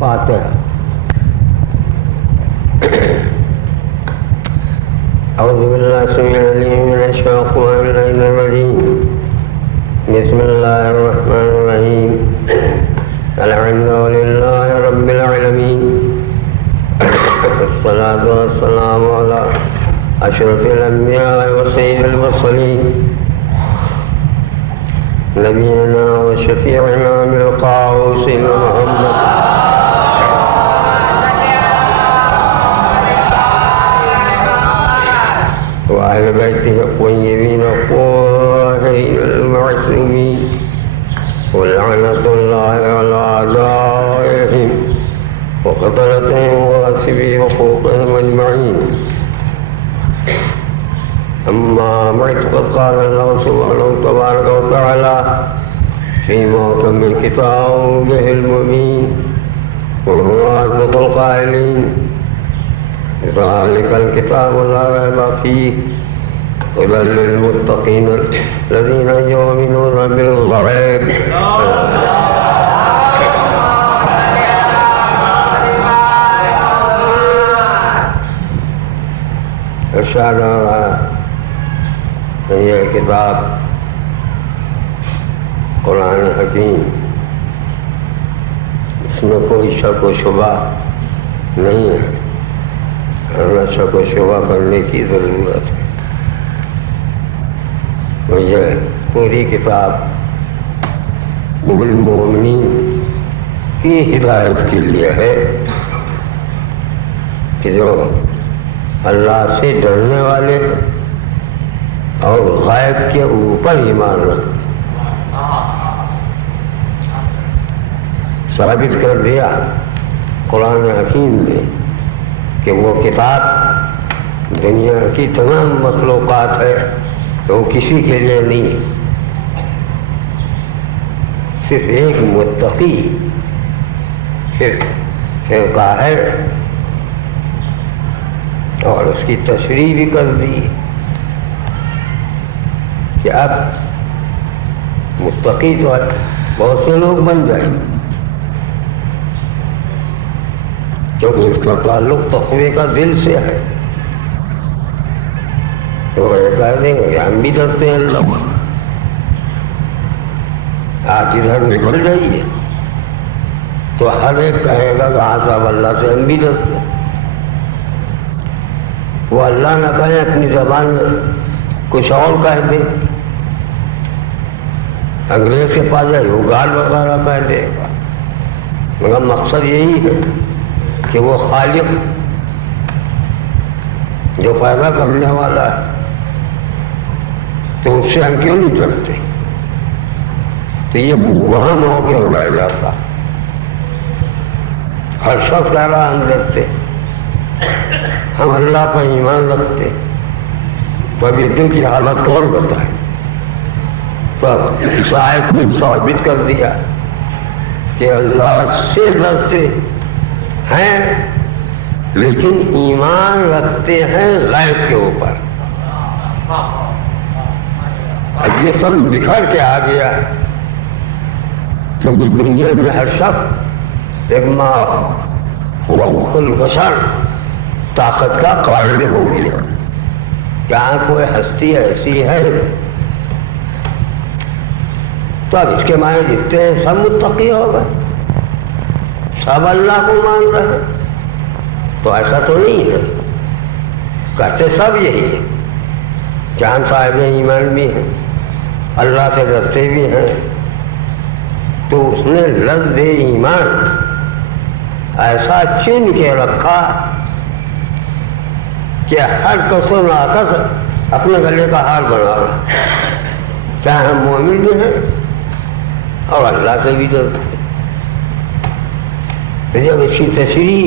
فاتحة. أعوذ بالله السميع العليم من الشيطان الرجيم. بسم الله الرحمن الرحيم. الحمد لله رب العالمين، والصلاة والسلام على أشرف الأنبياء وسيد المرسلين، نبينا وشفيعنا بالقاوس محمد وأهل بيته الطيبين الطاهرين المعصومين، ولعنة الله على أعدائهم وقتلتهم وغاسبي حقوقهم أجمعين. أما بعد، فقد قال الله سبحانه تبارك وتعالى في محكم كتابه المبين، وهو أصدق القائلين: ذلك الكتاب لا ريب فيه هدى للمتقين الذين يؤمنون بالغيب. ارشاد ہو رہا ہے یہ کتاب قرآن حکیم، اس میں کوئی شک و شبہ نہیں ہے، ورنہ شک و شبہ کرنے کی ضرورت ہے. مجھے پوری کتاب المؤمنین کی ہدایت کے لیے ہے کہ جو اللہ سے ڈرنے والے اور غیب کے اوپر ایمان رکھتے. ثابت کر دیا قرآن حکیم نے کہ وہ کتاب دنیا کی تمام مخلوقات ہے تو وہ کسی کے لیے نہیں، صرف ایک متقی فرقہ ہے، اور اس کی تشریح بھی کر دی کہ اب متقی تو بہت سے لوگ بن جائیں کیونکہ اس کا تعلق تقوی کا دل سے ہے. تو یہ کہہ دیں گے کہ ہم بھی ڈرتے ہیں اللہ، آج ادھر نکل جائیے تو ہر ایک کہے گا کہ ہاں صاحب اللہ سے ہم بھی ڈرتے ہیں. وہ اللہ نہ کہے اپنی زبان میں کچھ اور کہہ دے، انگریز کے پاس جائے وہ گال وغیرہ کہہ دے گا، مگر مقصد یہی ہے کہ وہ خالق جو پیدا کرنے والا ہے تو اس سے ہم کیوں نہیں ڈرتے. تو یہ وہاں ہو کے رہ جاتا. ہر شخص کہہ رہا ہم ڈرتے، ہم اللہ پر ایمان رکھتے، تو ابھی دل کی حالت کون بتائے. تو اس آیت کو ثابت کر دیا کہ اللہ سے ڈرتے ہیں لیکن ایمان رکھتے ہیں غیب کے اوپر. اب یہ سب بکھر کے آ گیا تو دنیا میں ہر شخص ایک کل بشر طاقت کا قائل ہو گیا. کیا کوئی ہستی ایسی ہے تو اب اس کے معنی جتنے ہیں سب متقی ہو گئے، سب اللہ کو مان رہے. تو ایسا تو نہیں ہے، کہتے سب یہی ہے. چاند صاحب ایمان بھی ہیں، اللہ سے ڈرتے بھی ہیں، تو اس نے لفظ ایمان ایسا چن کے رکھا کہ ہر کس و ناکس اپنے گلے کا ہار بنا رہا. چاہے ہم مومن بھی ہیں اور اللہ سے بھی ڈرتے. تو جب اس کی تشریح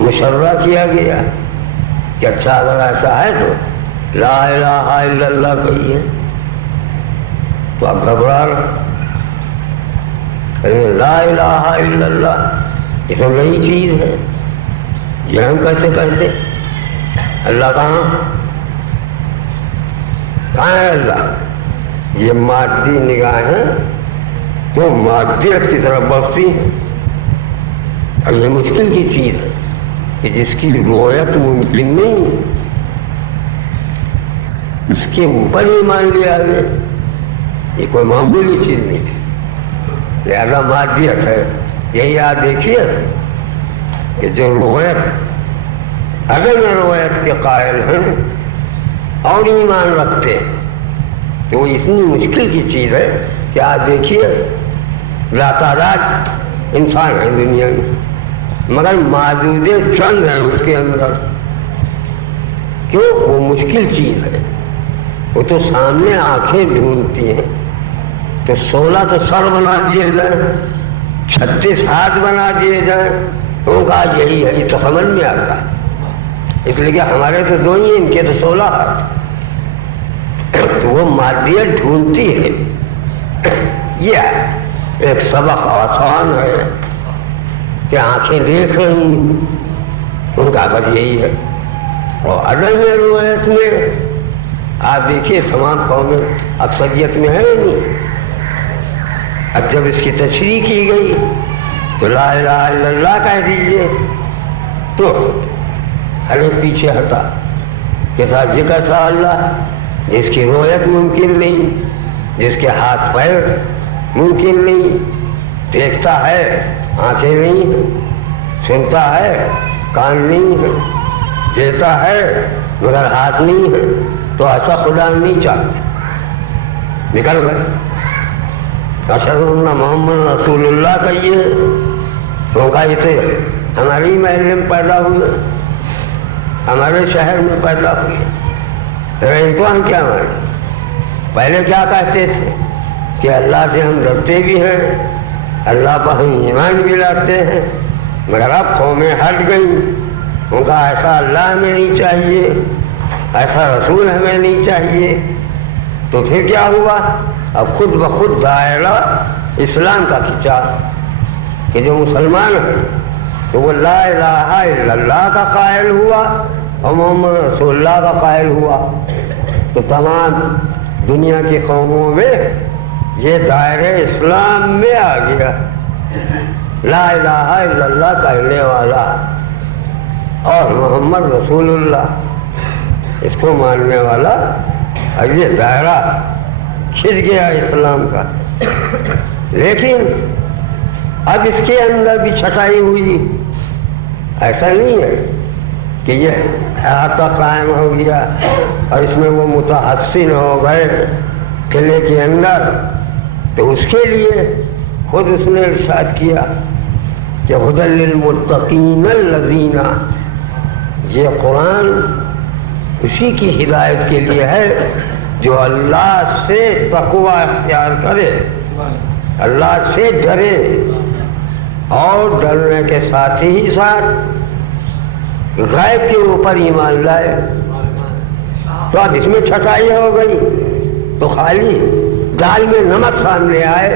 مشرہ کیا گیا کہ اچھا اگر ایسا ہے تو لا الہ الا اللہ کہیے، تو آپ گھبرا رہے. لا الہ الا اللہ یہ تو نئی چیز ہے، یہ ہم کیسے کہتے؟ اللہ کہاں ہے اللہ؟ یہ مادی نگاہیں تو مادیت کی طرف بڑھتی ہیں، اب یہ مشکل کی چیز ہے کہ جس کی رویت ممکن نہیں، اس کے اوپر ہی مان لیا گیا، یہ کوئی معمولی چیز نہیں، لہذا مادیت ہے۔ یہی آپ دیکھیے کہ جو رویت، اگر میں رویت کے قائل ہیں اور ایمان رکھتے ہیں تو وہ اتنی مشکل کی چیز ہے کہ آپ دیکھیے لاتعداد انسان ہیں دنیا میں، مگر معدود چند ہیں اس کے اندر۔ کیوں؟ وہ مشکل چیز ہے، وہ تو سامنے آنکھیں ڈھونڈتی ہیں، تو 16 تو سر بنا دیے جائیں، 36 ہاتھ بنا دیے جائیں، ان کا یہی ہے، یہ تو سمجھ میں آتا ہے۔ اس لیے کہ ہمارے تو 2 ہی، ان کے تو 16 ہاتھ، تو وہ مادیت ڈھونڈتی ہے۔ یہ ایک سبق آسان ہے کہ آنکھیں دیکھ رہی ہیں، ان کا بس یہی ہے۔ اور عدم رویت میں آپ دیکھیے تمام قومیں اکثریت میں ہے نہیں۔ اب جب اس کی تشریح کی گئی تو لا الہ الا اللہ کہہ دیجئے، تو ہر ایک پیچھے ہٹا کہ صاحب جی کیسا اللہ جس کی رویت ممکن نہیں، جس کے ہاتھ پیر ممکن نہیں، دیکھتا ہے آنکھیں نہیں ہیں، سنتا ہے کان نہیں ہے، دیتا ہے مگر ہاتھ نہیں ہے، تو ایسا خدا نہیں چاہتا۔ نکل گئے اشہد ان محمد رسول اللہ کہیے، تو کہا یہ تو ہماری محلے میں پیدا ہوئے، ہمارے شہر میں پیدا ہوئے، ان کو ہم کیا مانیں؟ پہلے کیا کہتے تھے کہ اللہ سے ہم ڈرتے بھی ہیں، اللہ پر ہم ایمان بھی لاتے ہیں، مگر اب قومیں ہٹ گئیں، ان کا ایسا اللہ ہمیں نہیں چاہیے، ایسا رسول ہمیں نہیں چاہیے۔ تو پھر کیا ہوا؟ اب خود بخود دائرہ اسلام کا کھینچا کہ جو مسلمان ہیں تو وہ لا الہ الا اللہ کا قائل ہوا اور محمد رسول اللہ کا قائل ہوا، تو تمام دنیا کی قوموں میں یہ دائرہ اسلام میں آ گیا، لا الہ الا اللہ کہنے والا اور محمد رسول اللہ اس کو ماننے والا، اب یہ دائرہ کھنچ گیا اسلام کا۔ لیکن اب اس کے اندر بھی چھٹائی ہوئی، ایسا نہیں ہے کہ یہ احاطہ قائم ہو گیا اور اس میں وہ متحسن ہو گئے قلعے کے اندر، تو اس کے لیے خود اس نے ارشاد کیا کہ ھدی للمتقین الذین، یہ قرآن اسی کی ہدایت کے لیے ہے جو اللہ سے تقوی اختیار کرے، اللہ سے ڈرے، اور ڈرنے کے ساتھ ہی ساتھ غیب کے اوپر ایمان لائے۔ تو اب اس میں چھٹائی ہو گئی، تو خالی دال میں نمک سامنے آئے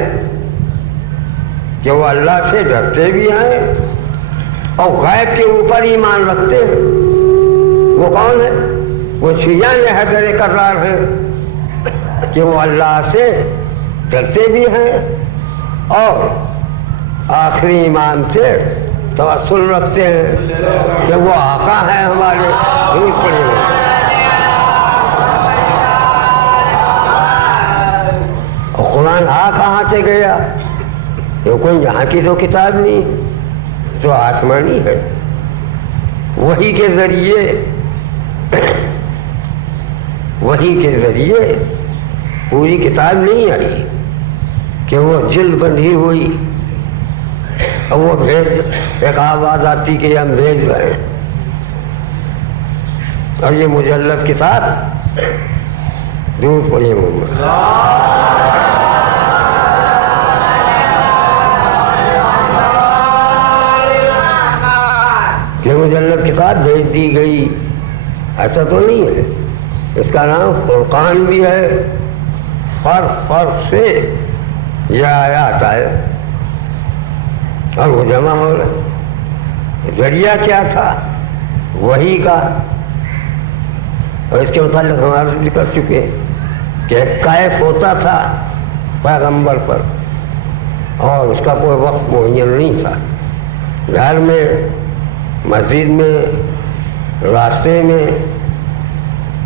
کہ وہ اللہ سے ڈرتے بھی ہیں اور غیب کے اوپر ایمان رکھتے ہیں۔ وہ کون ہے؟ وہ شیعان حیدر کرار ہیں کہ وہ اللہ سے ڈرتے بھی ہیں اور آخری امام سے توسل رکھتے ہیں کہ وہ آقا ہیں ہمارے، درود پڑھیں گے۔ اور قرآن آ کہاں سے گیا؟ یہ کوئی یہاں کی تو کتاب نہیں، جو آسمانی ہے، وحی کے ذریعے پوری کتاب نہیں آئی کہ وہ جلد بندھی ہوئی اور وہ ایک آواز آتی کہ ہم بھیج رہے ہیں، اور یہ مجلد کتاب۔ درود پڑھیے محمد۔ یہ مجلد کتاب بھیج دی گئی، ایسا تو نہیں ہے۔ اس کا نام فرقان بھی ہے، فرق سے یہ آیات آئے اور وہ جمع ہو رہے۔ ذریعہ کیا تھا؟ وحی کا، اور اس کے متعلق ہمارے سے بھی کر چکے کہ ایک کیف ہوتا تھا پیغمبر پر اور اس کا کوئی وقت معین نہیں تھا، گھر میں، مسجد میں، راستے میں،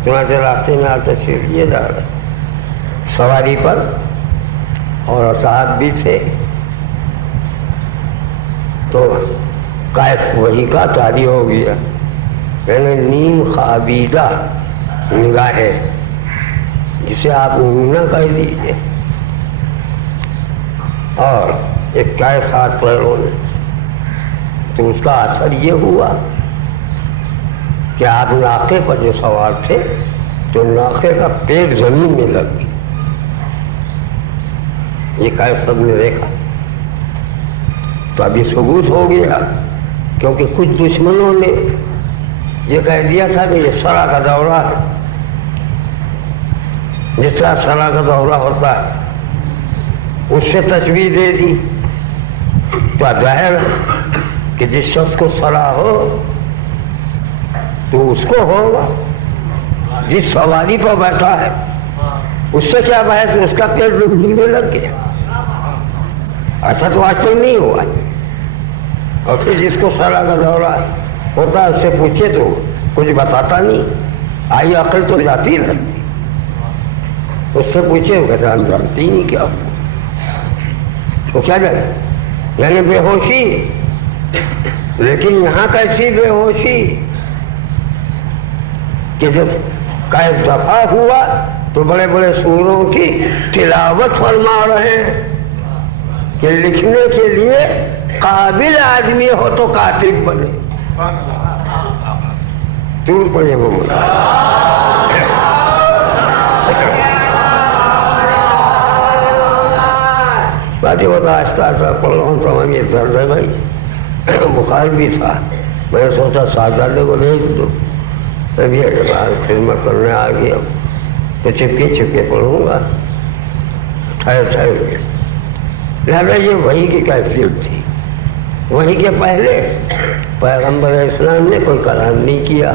چنانچہ راستے میں آتا تشریف لیے جا رہا سواری پر، اور صاحب بھی تھے، تو کیف وہی کا طاری ہو گیا، یعنی نیم خوابیدہ نگاہیں، جسے آپ نہ کہہ دیجیے، اور ایک کیف ہاتھ پیروں نے، تو اس کا اثر یہ ہوا کہ آپ ناقے پر جو سوار تھے تو ناقے کا پیٹ زمین میں لگ گیا، یہ کیف سب نے دیکھا۔ تو ابھی ثبوت ہو گیا، کیونکہ کچھ دشمنوں نے یہ کہہ دیا تھا کہ یہ سرا کا دورہ ہے، جس طرح سرا کا دورہ ہوتا ہے اس سے تشبیہ دے دی، تو ظاہر ہے کہ جس شخص کو سرا ہو تو اس کو ہوگا، جس سواری پر بیٹھا ہے اس سے کیا بحث، اس کا پیٹ ڈوبنے لگ گیا، ایسا تو آج تک نہیں ہوا۔ اور پھر جس کو سرا کا دورہ ہوتا ہے اس سے پوچھے تو کچھ بتاتا نہیں، آئی عقل تو جاتی رہتی، اس سے پوچھے وہ کہتا ہم جانتی نہیں کیا وہ کیا جائے، یعنی بے ہوشی۔ لیکن یہاں کیسی بے ہوشی کہ جب کیف دفاع ہوا تو بڑے بڑے سوروں کی تلاوت فرما رہے ہیں کہ لکھنے کے لیے قابل آدمی ہو تو کاتب بنے۔ درود پڑھیے محمد۔ باتیں ہوتا آہستہ آہستہ پڑھ رہا ہوں تو ہمیں یہ درد ہے بھائی، بخار بھی تھا، میں نے سوچا صاحبزادے کو بھیج دو، میں بھی باہر خدمت کرنے آ گیا تو چپکے چپکے پڑھوں گا، ٹھہر ٹھہر کے۔ لہٰذا یہ وحی کی کیفیت تھی۔ وحی کے پہلے پیغمبر اسلام نے کوئی کلام نہیں کیا،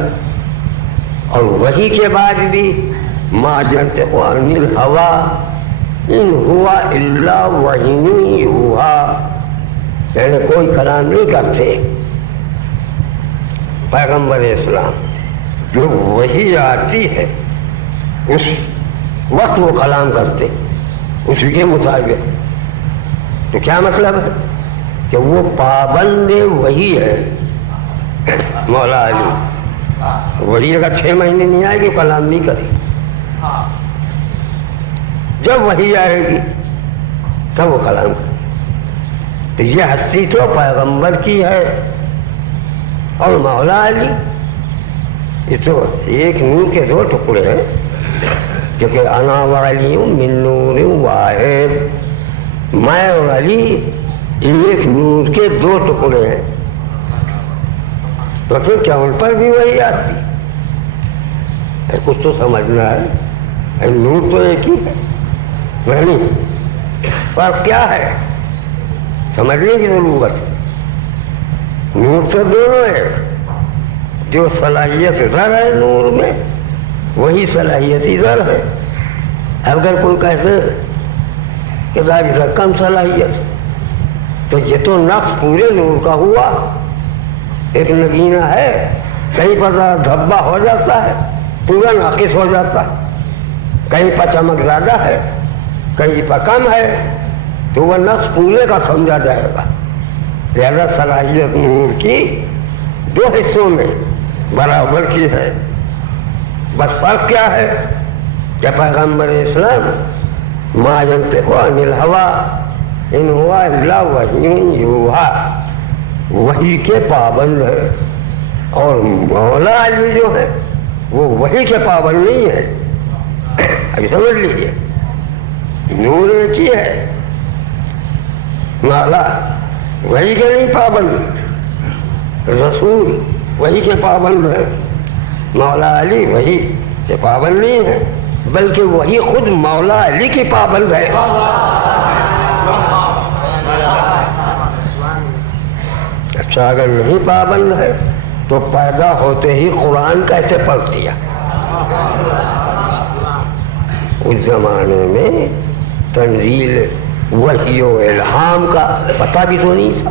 اور وحی کے بعد بھی ما ينطق عن الهوى ان هو الا وحی یوحی، یعنی کوئی کلام نہیں کرتے پیغمبر اسلام، جو وحی آتی ہے اس وقت وہ کلام کرتے اسی کے مطابق۔ تو کیا مطلب ہے کہ وہ پابند وحی ہے مولا علی، وحی اگر 6 مہینے نہیں آئے گی کلام نہیں کرے، جب وحی آئے گی تب وہ کلام کرے۔ تو یہ ہستی تو پیغمبر کی ہے، اور مولا علی یہ تو ایک نور کے 2 ٹکڑے ہیں، کیونکہ انا وعلی من نور واحد، میں اور علی ایک نور کے 2 ٹکڑے ہیں، تو پھر کیا ان پر بھی وہی آتی ہے؟ کچھ تو سمجھنا ہے، نور تو ایک ہی ہے، نہیں فرق کیا ہے سمجھنے کی ضرورت ہے۔ نور تو دونوں ہے، جو صلاحیت ادھر ہے نور میں وہی صلاحیت ادھر ہے۔ اگر کوئی کہتے کہ صاحب ادھر کم صلاحیت تو یہ تو نقص پورے نور کا ہوا، ایک نگینہ ہے کہیں پر دھبا ہو جاتا ہے پورا ناقص ہو جاتا ہے، کہیں پر چمک زیادہ ہے کہیں پر کم ہے تو وہ نقص پورے کا سمجھا جائے گا۔ لہذا صلاحیت نور کی 2 حصوں میں برابر کی ہے، بس فرق کیا ہے کہ پیغمبر اسلام ما ينطق عن الهوى ان هو الا وحی یوحی، وحی کے پابند ہے، اور مولا علی جو ہے وہ وحی کے پابند نہیں ہے۔ ابھی سمجھ لیجیے، نور ایک ہی ہے، مولا وحی کے نہیں پابند، رسول وحی کے پابند ہے، مولا علی وحی کے پابند نہیں ہے، بلکہ وہی خود مولا علی کی پابند ہے۔ اچھا اگر نہیں پابند ہے تو پیدا ہوتے ہی قرآن کیسے پڑھ دیا؟ اس زمانے میں تنزیل وحی و الہام کا پتہ بھی تو نہیں تھا،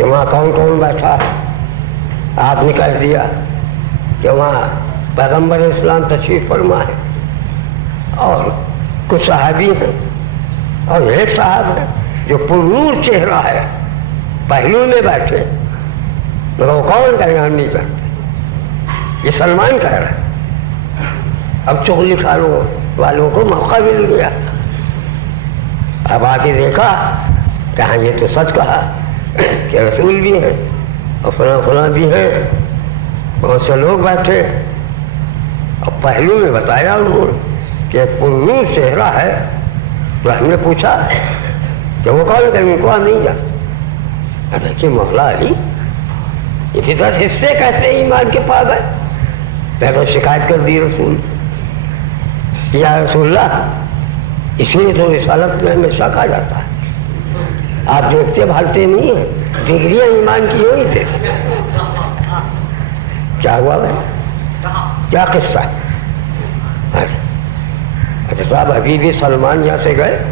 کہ وہاں کون کون بیٹھا ہے. آپ نے کہہ دیا کہ وہاں پیغمبر اسلام تشریف فرما ہے اور کچھ صحابی ہیں اور ایک صاحب ہے جو پرنور چہرہ ہے پہلو میں بیٹھے. مگر وہ کون کہے ہم نہیں جانتے. یہ سلمان کہہ رہا ہے. اب چغلی خانوں والوں کو موقع مل گیا. اب آ کے دیکھا کہ ہاں یہ تو سچ کہا کہ رسول بھی ہیں اور فلاں فلاں بھی ہیں. بہت سے لوگ بیٹھے اور پہلو میں بتایا انہوں نے کہ پرنور چہرہ ہے. تو ہم نے پوچھا کہ وہ کون کرنے کو ہم نہیں جانتے. دیکھیے مولا علی یہ فطرت حصے کیسے ایمان کے پا گئے. میں تو شکایت کر دی رسول یا رسول اللہ اس لیے تو رسالت میں ہمیشہ کہا جاتا ہے آپ دیکھتے بھالتے نہیں ہیں. ڈگریاں ایمان کی ہوئی دیتے تھے. کیا ہوا بھائی کیا قصہ ہے. اچھا صاحب ابھی بھی سلمان یہاں سے گئے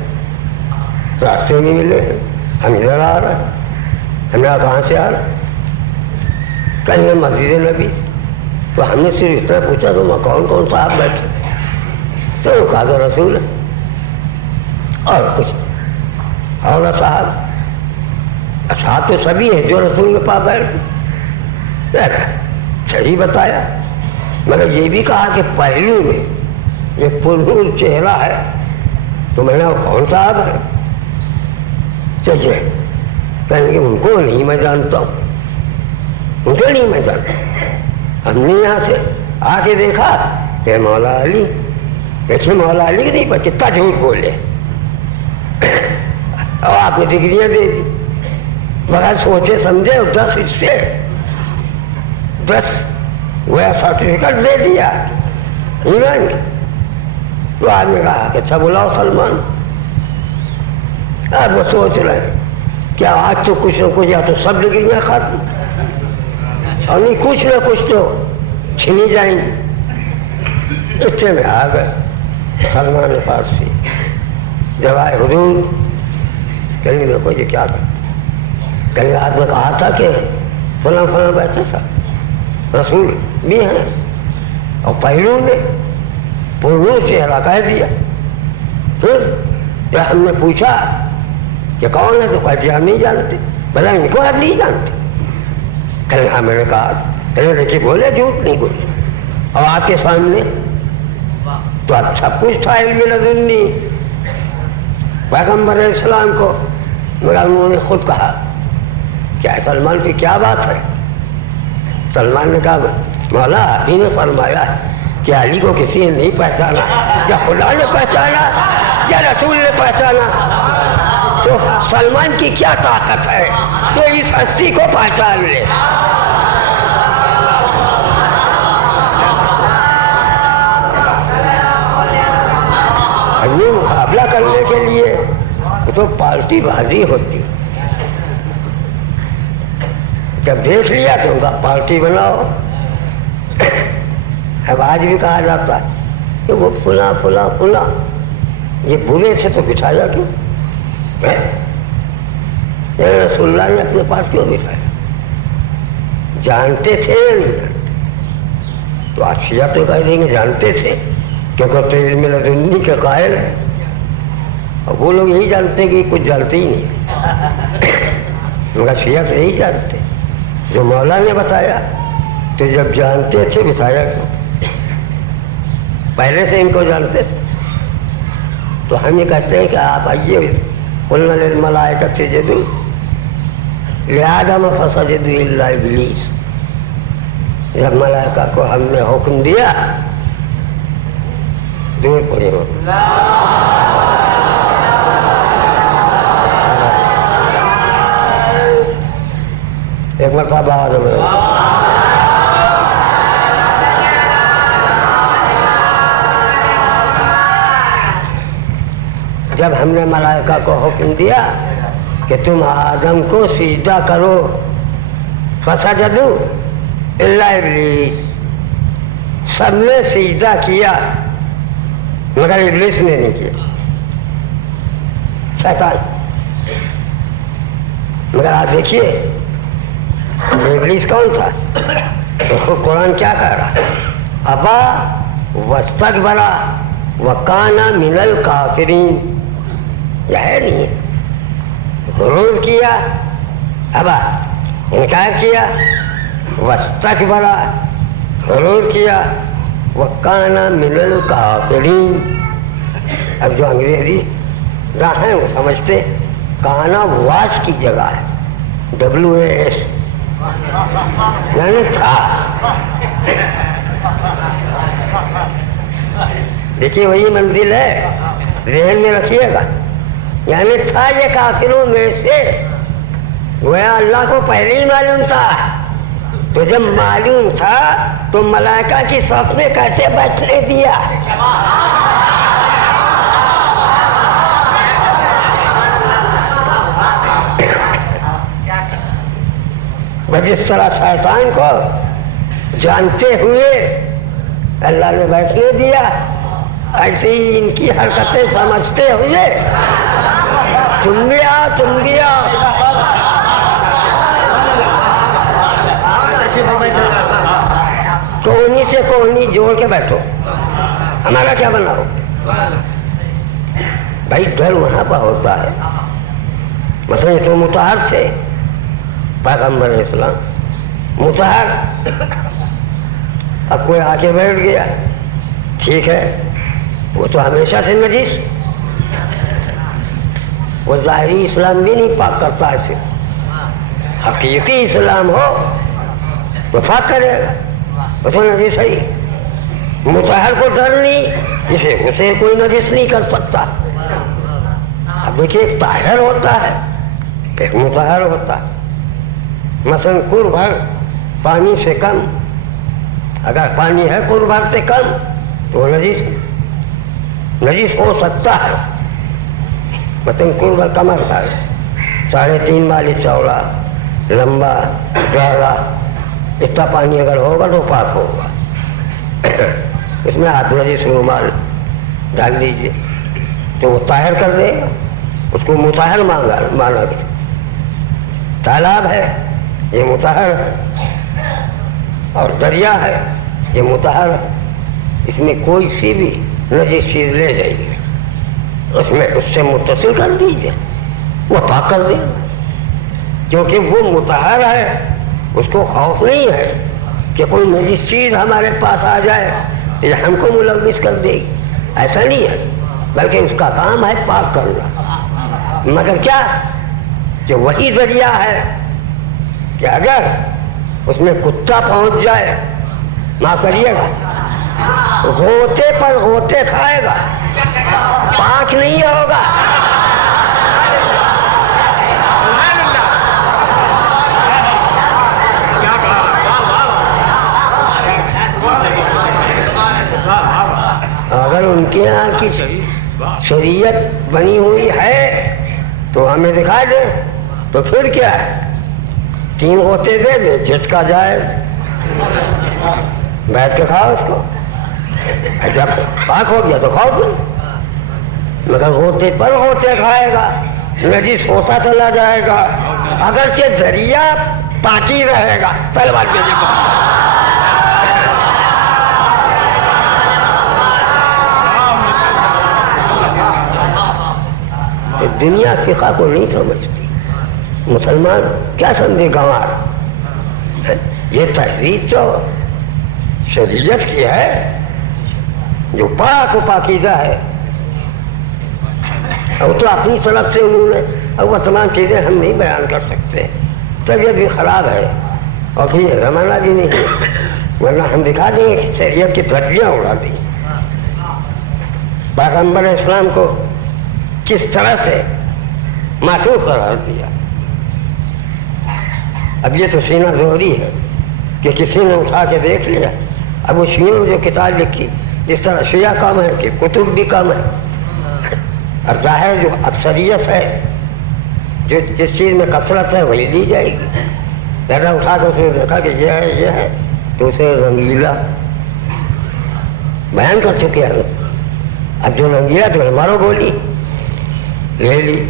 راستے میں ملے ہیں. ہم ادھر آ رہے ہیں. ہم نے کہاں سے آ رہے کہیں مسجد نبی. تو ہم نے صرف اتنا پوچھا کہ وہاں کون کون صاحب بیٹھے. تو وہ کہا کہ رسول ہے اور کچھ اور صاحب اصحاب تو سبھی ہیں جو رسول کے پاس بیٹھ. صحیح بتایا. مگر یہ بھی کہا کہ پہلو میں یہ پرنور چہرہ ہے. تو میں نے کون صاحب ہے. چلیے کہیں کہ ان کو نہیں میں جانتا ہوں. ان کو نہیں میں جانتا. ہم نے یہاں سے آ کے دیکھا کہ مولا علی دیکھیے مولا علی کی نہیں بچے کتنا جھوٹ بولے اور آپ نے ڈگریاں دے دی بغیر سوچے سمجھے. اور 10 حصے 10 وہ سرٹیفکیٹ دے دیا ایمان کے. تو آپ نے کہا کہ اچھا بلاؤ سلمان. آپ وہ سوچ رہے ہیں کیا آج تو کچھ نہ کچھ یا تو سب ڈگریاں ختم اور نہیں کچھ نہ کچھ تو چھینی جائیں گی. اتنے میں آ گئے سلمان فارسی. جب آئے حضور کہیں دیکھو یہ کیا تھا. کہیں آپ نے کہا تھا کہ فلاں فلاں بیٹھا تھا رسول بھی ہیں اور پہلو نے پرنور چہرہ کہہ دیا. پھر جب ہم نے پوچھا کہ کون ہے تو کہتے ہم نہیں جانتے. بھلا ان کو ہم نہیں جانتے. کل ہاں میں نے کہا پہلے دیکھیے بولے جھوٹ نہیں بولے اور آپ کے سامنے تو اب سب کچھ تھا علم لدنی پیغمبر اسلام کو. مگر انہوں نے خود کہا کیا سلمان کی کیا بات ہے. سلمان نے کہا مولا آپ ہی نے فرمایا کہ علی کو کسی نے نہیں پہچانا. کیا خدا نے پہچانا یا رسول نے پہچانا. تو سلمان کی کیا طاقت ہے تو اس ہستی کو پہچان لے. یہ مقابلہ کرنے کے لیے تو پارٹی بازی ہوتی. جب دیکھ لیا تو ان کا پارٹی بناؤ. اب آج بھی کہا جاتا ہے کہ وہ فلاں فلاں فلاں یہ برے سے تو بٹھایا کیوں. رسول اللہ نے اپنے پاس کیوں بٹھایا. جانتے تھے یا نہیں جانتے. تو آپ شیعہ تو کہہ دیں گے جانتے تھے کیونکہ تو علم لدنی کے قائل ہیں اور وہ لوگ یہی جانتے کہ کچھ جانتے ہی نہیں. مگر شیعہ تو یہی جانتے جو مولا نے بتایا. تو جب جانتے تھے بتایا کیوں. پہلے سے ان کو جانتے تھے. تو ہم یہ کہتے ہیں کہ آپ آئیے قلنا للملائکۃ اسجدوا لآدم فسجدوا الا ابلیس. جب ملائکہ کو ہم نے حکم دیا دور پڑے ہو ایک مرتبہ جب ہم نے ملائکہ کو حکم دیا کہ تم آدم کو سجدہ کرو فسجدوا الا ابلیس. سب نے سجدہ کیا مگر ابلیس نے نہیں کیا. شیطان. مگر آپ دیکھیے ابلیس کون تھا؟ تو خود قرآن کیا کہہ رہا؟ ابا واستکبر وکان من الکافرین، یہ ہے نہیں، غرور کیا، ابا انکار کیا، واستکبر غرور کیا، وکان من الکافرین۔ اب جو انگریزی راہ ہیں وہ سمجھتے کانا واس کی جگہ ہے، WAS یعنی تھا۔ دیکھیے وہی منزل ہے، ذہن میں رکھیے گا، یعنی تھا یہ کافروں میں سے، گویا اللہ کو پہلے ہی معلوم تھا۔ تو جب معلوم تھا تو ملائکہ کی صف میں کیسے بیٹھنے دیا؟ جس طرح شیطان کو جانتے ہوئے اللہ نے بیٹھنے دیا، ایسے ہی ان کی حرکتیں سمجھتے ہوئے تم بھی آؤ، تم بھی آؤ۔ کوہنی سے کوہنی جوڑ کے بیٹھو، ہمارا کیا بنا ہو؟ بھائی ڈر وہاں پر ہوتا ہے۔ مثلا تو مطہر تھے پیغمبر اسلام، مطہر، اب کوئی آ کے بیٹھ گیا، ٹھیک ہے، وہ تو ہمیشہ سے نجس، وہ ظاہری اسلام بھی نہیں پاک کرتا اسے، حقیقی اسلام ہو تو پاک کرے گا، وہ تو نجس ہے ہی۔ مطہر کو ڈر نہیں، اسے کوئی نجس نہیں کر سکتا۔ اب دیکھیے ایک طاہر ہوتا ہے، ایک مطہر ہوتا ہے۔ مثلا قرب بھر پانی سے کم، اگر پانی ہے قرب بھر سے کم تو وہ نجس ہو سکتا ہے۔ مثلا قرب بھر کمر بھر 3.5 مالی چوڑا، لمبا، گہرا، اتنا پانی اگر ہوگا تو پاک ہوگا۔ اس میں ہاتھ نجس رومال ڈال دیجیے تو وہ طاہر کر دے گا، اس کو مطہر مانا گیا۔ تالاب ہے یہ مطہر ہے، اور دریا ہے یہ مطہر ہے، اس میں کوئی سی بھی نجس چیز لے جائیے، اس سے متصل کر دیجیے، وہ پاک کر دے گا، کیونکہ وہ مطہر ہے، اس کو خوف نہیں ہے کہ کوئی نجس چیز ہمارے پاس آ جائے یہ ہم کو ملوث کر دے گی، ایسا نہیں ہے، بلکہ اس کا کام ہے پاک کرنا۔ مگر کیا کہ وہی ذریعہ ہے کہ اگر اس میں کتا پہنچ جائے، معاف کریے گا، غوطے پر غوطے کھائے گا، پاک نہیں ہوگا۔ اگر ان کے یہاں کی شریعت بنی ہوئی ہے تو ہمیں دکھا دے، تو پھر کیا ہے، 3 غوطے دے دے، جھٹکا جائے، بیٹھ کے کھاؤ اس کو، جب پاک ہو گیا تو کھاؤ پھر۔ مگر غوطے پر غوطے کھائے گا، نجس ہوتا چلا جائے گا، اگرچہ ذریعہ پاکی رہے گا۔ تلوار کے جی تو دنیا فقہ کو نہیں سمجھتی، مسلمان کیا سمجھے گنوار؟ یہ تحریر تو شریعت کی ہے جو پاک و پاکیزہ ہے، اور تو اپنی طرف سے انہوں نے، اور وہ تمام چیزیں ہم نہیں بیان کر سکتے، طبیعت بھی خراب ہے اور پھر یہ زمانہ بھی نہیں ہے، ورنہ ہم دکھا دیں گے کہ شریعت کی دھجیاں اڑا دی، پیغمبر اسلام کو کس طرح سے معطوف قرار دیا۔ اب یہ تو سینہ زہری ہے کہ کسی نے اٹھا کے دیکھ لیا، اب وہ شیعوں نے جو کتاب لکھی، جس طرح شیعہ کم ہے کہ کتب بھی کم ہے، اور ظاہر جو اکثریت ہے، جو جس چیز میں کثرت ہے وہی لی جائے گی۔ پہلا اٹھا کے اس نے دیکھا کہ یہ ہے تو اسے رنگیلا بیان کر چکے ہیں، اب جو رنگیلا تو مارو گولی لے لی،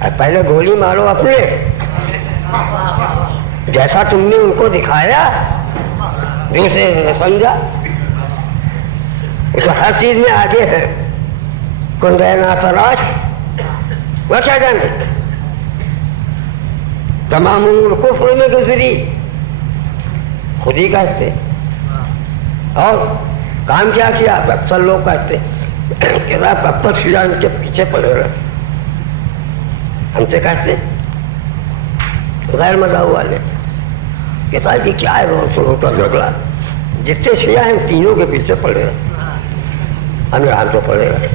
اب پہلے گولی مارو اپنے، جیسا تم نے ان کو دکھایا دوسرے نے سمجھا. تو ہر چیز میں آگے ہے. کن رہنا تلاش وہ کیا جانے تمام عمر کفر میں گزری خود ہی کہتے. اور کام کیا کیا اکثر لوگ کہتے کہ آپ کب تک شجاع کے پیچھے پڑے رہے. ہم سے کہتے غیر مذہب والے کہ صاحب جی کیا ہے روز شروع کا جھگڑا, جس سے شجاع ہیں تینوں کے پیچھے پڑے رہے, ہمیں ہاتھ تو پڑے رہے.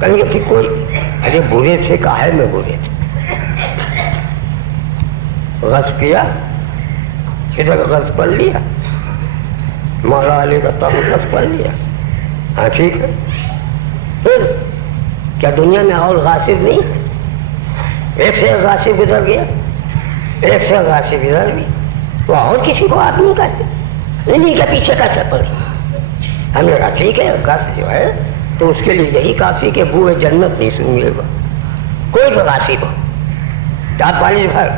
کہیں گے پھر کوئی ارے برے تھے کاہے میں برے تھے, غصب کیا پھر غصب کر لیا, مولا علی کا تم غصب کر لیا. ہاں ٹھیک ہے, پھر کیا دنیا میں اور غاصب نہیں ہے؟ ایک سے غاصب گزر گیا, ایک سے غاصب ادھر بھی, تو اور کسی کو آپ نہیں کہتے, انہیں کے پیچھے کیسے پڑے. ہم نے کہا ٹھیک ہے غصب جو ہے تو اس کے لیے یہی کافی کہ بوئے جنت نہیں سونگے گا کوئی بھی غاصب ہو. آپ والی بھر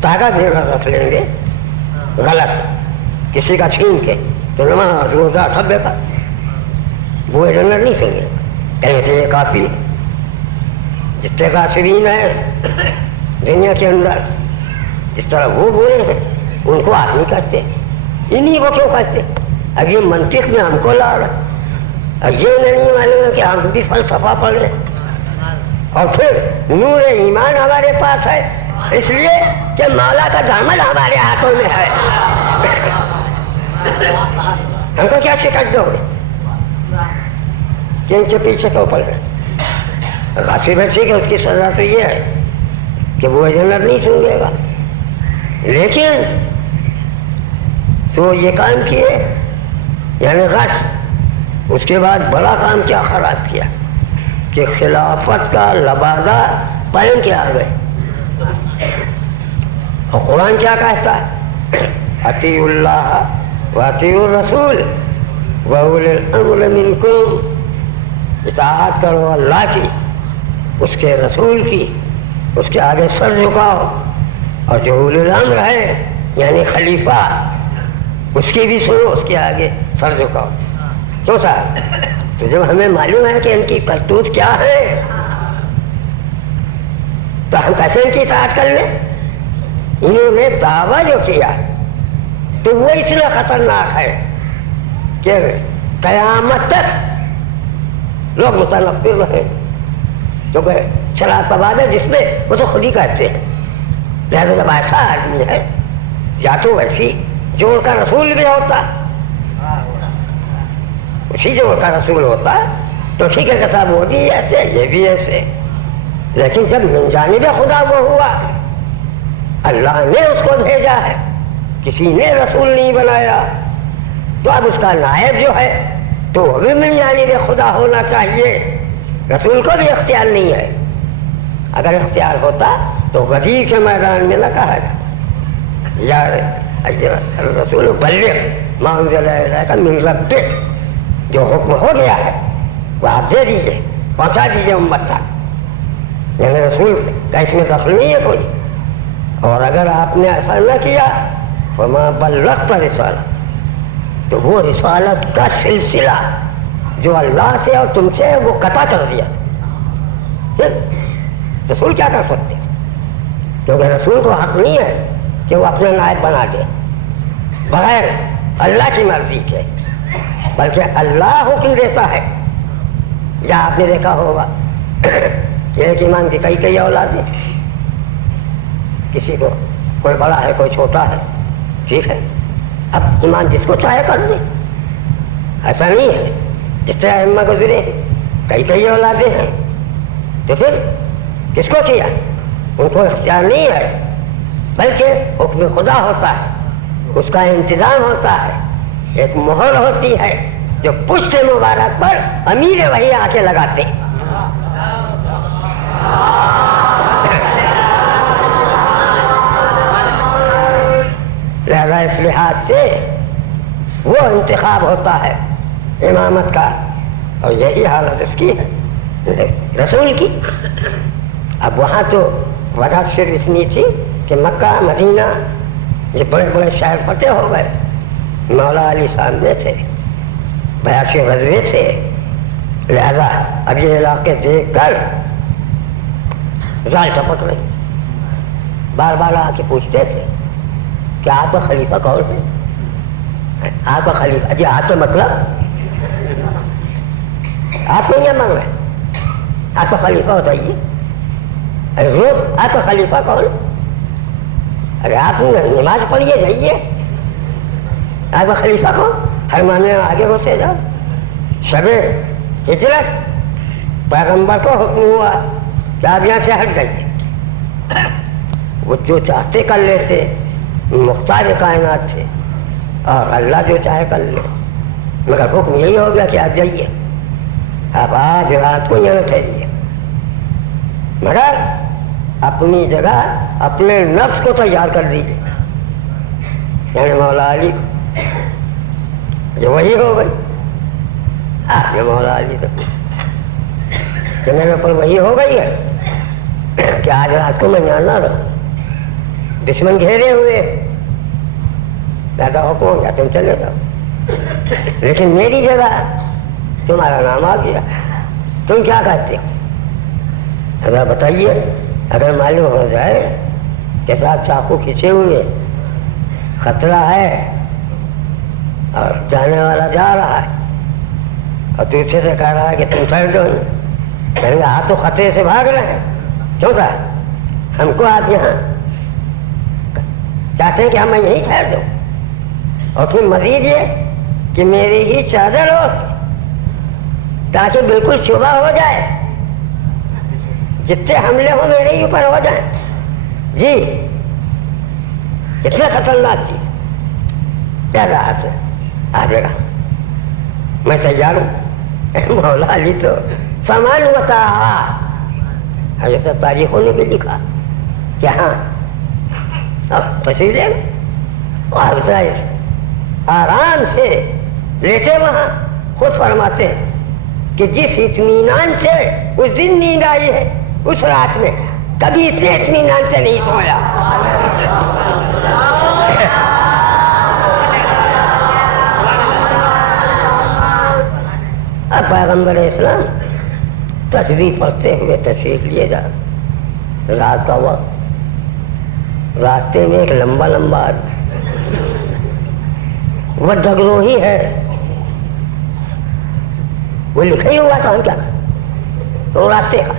تاگا بھیگا رکھ لیں گے غلط کسی کا چھین کے تو نماز روزہ سب بیکار, بوئے جنت نہیں سونگے. کہیں کہ یہ کافی ہے. جتنے غاصبین ہیں دنیا کے اندر جس طرح وہ برے ہیں ان کو آپ نہیں کہتے, انہیں کو کیوں کہتے؟ اب یہ منطق میں ہم کو لا رہا, اب یہ نہیں معلوم کہ ہم بھی فلسفہ پڑھیں. اور پھر نور ایمان ہمارے پاس ہے اس لیے کہ مولا کا دامن ہمارے ہاتھوں میں ہے. ہم کو کیا شکایت دو کہ ان کے پیچھے کیوں پڑ رہے؟ غاصب ہے ٹھیک ہے, اس کی سزا تو یہ ہے کہ وہ جنت نہیں سونگے گا, لیکن تو یہ کام کیے یعنی غصب. اس کے بعد بڑا کام کیا خراب کیا کہ خلافت کا لبادہ پہن کے آ گئے. اور قرآن کیا کہتا ہے؟ اطیعوا اللہ و اطیعوا الرسول و اولی الامر منکم, اطاعت کرو اللہ کی, اس کے رسول کی, اس کے آگے سر جھکاؤ, اور جو اولی الامر ہے یعنی خلیفہ اس کی بھی سنو, اس کے آگے سر جھکاؤ. کیوں صاحب؟ تو جب ہمیں معلوم ہے کہ ان کی کرتوت کیا ہے تو ہم کیسے ان کی اطاعت کر لیں؟ انہوں نے دعویٰ جو کیا تو وہ اتنا خطرناک ہے کہ قیامت تک لوگ متنفر رہے, کیونکہ شراب کا بعد ہے جس میں وہ تو خود ہی کہتے ہیں. لہٰذا جب ایسا آدمی ہے یا تو ویسی جوڑ کا رسول بھی ہوتا, اسی جوڑ کا رسول ہوتا تو ٹھیک ہے کہ صاحب وہ بھی ایسے یہ بھی ایسے, لیکن جب من جانب خدا وہ ہوا, اللہ نے اس کو بھیجا ہے, کسی نے رسول نہیں بنایا, تو اب اس کا نائب جو ہے تو وہ بھی من جانب خدا ہونا چاہیے. رسول کو بھی اختیار نہیں ہے. اگر اختیار ہوتا تو غدیر کے میدان میں نہ کہا جاتا یا رسول بلغ ما انزل الیک من ربک, جو حکم ہو گیا ہے وہ آپ دے دیجیے, پہنچا دیجیے امت تک. یعنی رسول کا اس میں دخل نہیں ہے کوئی. اور اگر آپ نے ایسا نہ کیا فما بلغت رسالت, تو وہ رسالت کا سلسلہ جو اللہ سے اور تم سے وہ قطع کر دیا. رسول کیا کر سکتے؟ کیونکہ رسول کو حق نہیں ہے کہ وہ اپنا نائب بنا دے بغیر اللہ کی مرضی کے, بلکہ اللہ حکم دیتا ہے. یا آپ نے دیکھا ہوگا ایک امام کی کئی اولادیں, کسی کو کوئی بڑا ہے کوئی چھوٹا ہے, ٹھیک ہے, اب امام جس کو چاہے کر دے. ایسا نہیں ہے, جس طرح ائمہ گزرے کئی اولادیں ہیں, تو پھر کس کو کیا؟ ان کو اختیار نہیں ہے, بلکہ حکم خدا ہوتا ہے, اس کا انتظام ہوتا ہے. ایک مہر ہوتی ہے جو پشت مبارک پر امیر وحی آ کے لگاتے. لہذا اس لحاظ سے وہ انتخاب ہوتا ہے امامت کا, اور یہی حالت اس کی ہے رسول کی. اب وہاں تو وجہ صرف اتنی تھی کہ مکہ مدینہ یہ بڑے بڑے شہر فتح ہو گئے، مولا علی سامنے تھے، 82 غزوے تھے، لہذا اب یہ علاقے دیکھ کر زال ٹپک رہی، بار بار آ کے پوچھتے تھے کہ آپ کا خلیفہ کون ہے؟ آپ کا خلیفہ، جی آپ کا مطلب آپ نہیں مانگ رہے، آپ کا خلیفہ بتائیے، ارے روز آپ کا خلیفہ کون؟ ارے آپ نماز پڑھیے جائیے، آپ کا خلیفہ کون؟ ہر معاملے میں آگے ہوتے جاؤ۔ شب ہجرت پیغمبر کو حکم ہوا کہ آپ یہاں سے ہٹ جائیے، وہ جو چاہتے کر لیتے، مختار کائنات تھے، اور اللہ جو چاہے کر لے، مگر حکم یہی ہو گیا کہ آپ جائیے، آپ آج رات کو یہاں ٹھہریے، مگر اپنی جگہ اپنے نفس کو تیار کر دیجیے۔ یعنی مولا علی جو وہی ہو گئی، آپ جو مولا علی سے پوچھ کہ میرے اوپر وہی ہو گئی ہے کہ آج رات کو میں یہاں نہ رہوں، دشمن گھیرے ہوئے، زیادہ حکم ہو گیا تم چلے جاؤ، لیکن میری جگہ تمہارا نام آ گیا، تم کیا کہتے ہو؟ اگر بتائیے، اگر معلوم ہو جائے کہ صاحب چاقو کھینچے ہوئے، خطرہ ہے اور جانے والا جا رہا ہے، اور دوسرے سے کہہ رہا ہے کہ تم ٹھہر جاؤ، کہیں گے آپ تو خطرے سے بھاگ رہے ہیں، کیوں کہا ہم کو آپ یہاں چاہتے ہیں کہ ہم یہیں ٹھہر دوں، اور پھر مزید یہ کہ میری ہی چادر ہو تاکہ بالکل شبہ ہو جائے، جتنے حملے ہو میرے ہی اوپر ہو جائیں، جی اتنا خطرناک چیز کیا رہا آپ سے؟ آپ نے کہا میں تیار ہوں۔ مولا علی تو سامان ہوتا ہے، یہ سب تاریخوں نے بھی لکھا کہ ہاں تصویریں آرام سے لیٹے وہاں، خود فرماتے ہیں کہ جس اطمینان سے اس دن نیند آئی ہے اس رات میں کبھی اس نے اطمینان سے نہیں سویا۔ اب پیغمبر اسلام تصویر پڑھتے ہوئے تشریف لیے جا، رات کا وقت، راستے میں ایک لمبا لمبا وہ ڈگروہی ہے، وہ لکھا ہی ہوا تھا ہم کیا تو راستے کا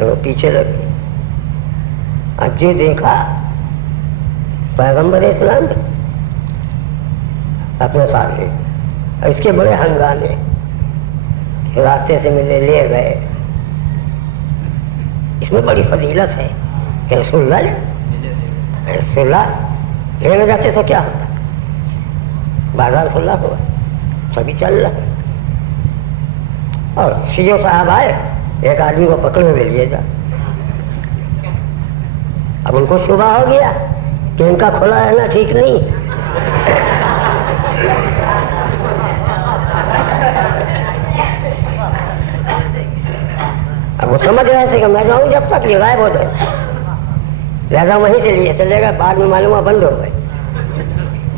وہ پیچھے لگ گئے، اب جو دیکھا پیغمبر اسلام نے اپنے ساتھ اس کے بڑے ہنگامے، راستے سے ملے لے گئے، اس میں بڑی فضیلت ہے کہ رسول اللہ لینے جاتے تو کیا ہوتا، بازار کھلا ہوا سبھی چل رہا، اور سیو صاحب آئے، ایک آدمی کو پکڑے ہوئے لیے جا، اب ان کو شبہ ہو گیا کہ ان کا کھلا رہنا ٹھیک نہیں، اب وہ سمجھ رہے تھے کہ میں جاؤں جب تک یہ غائب ہو جائے، لہذا وہیں سے لیے چلے گئے، بعد میں معلومہ بند ہو گئے،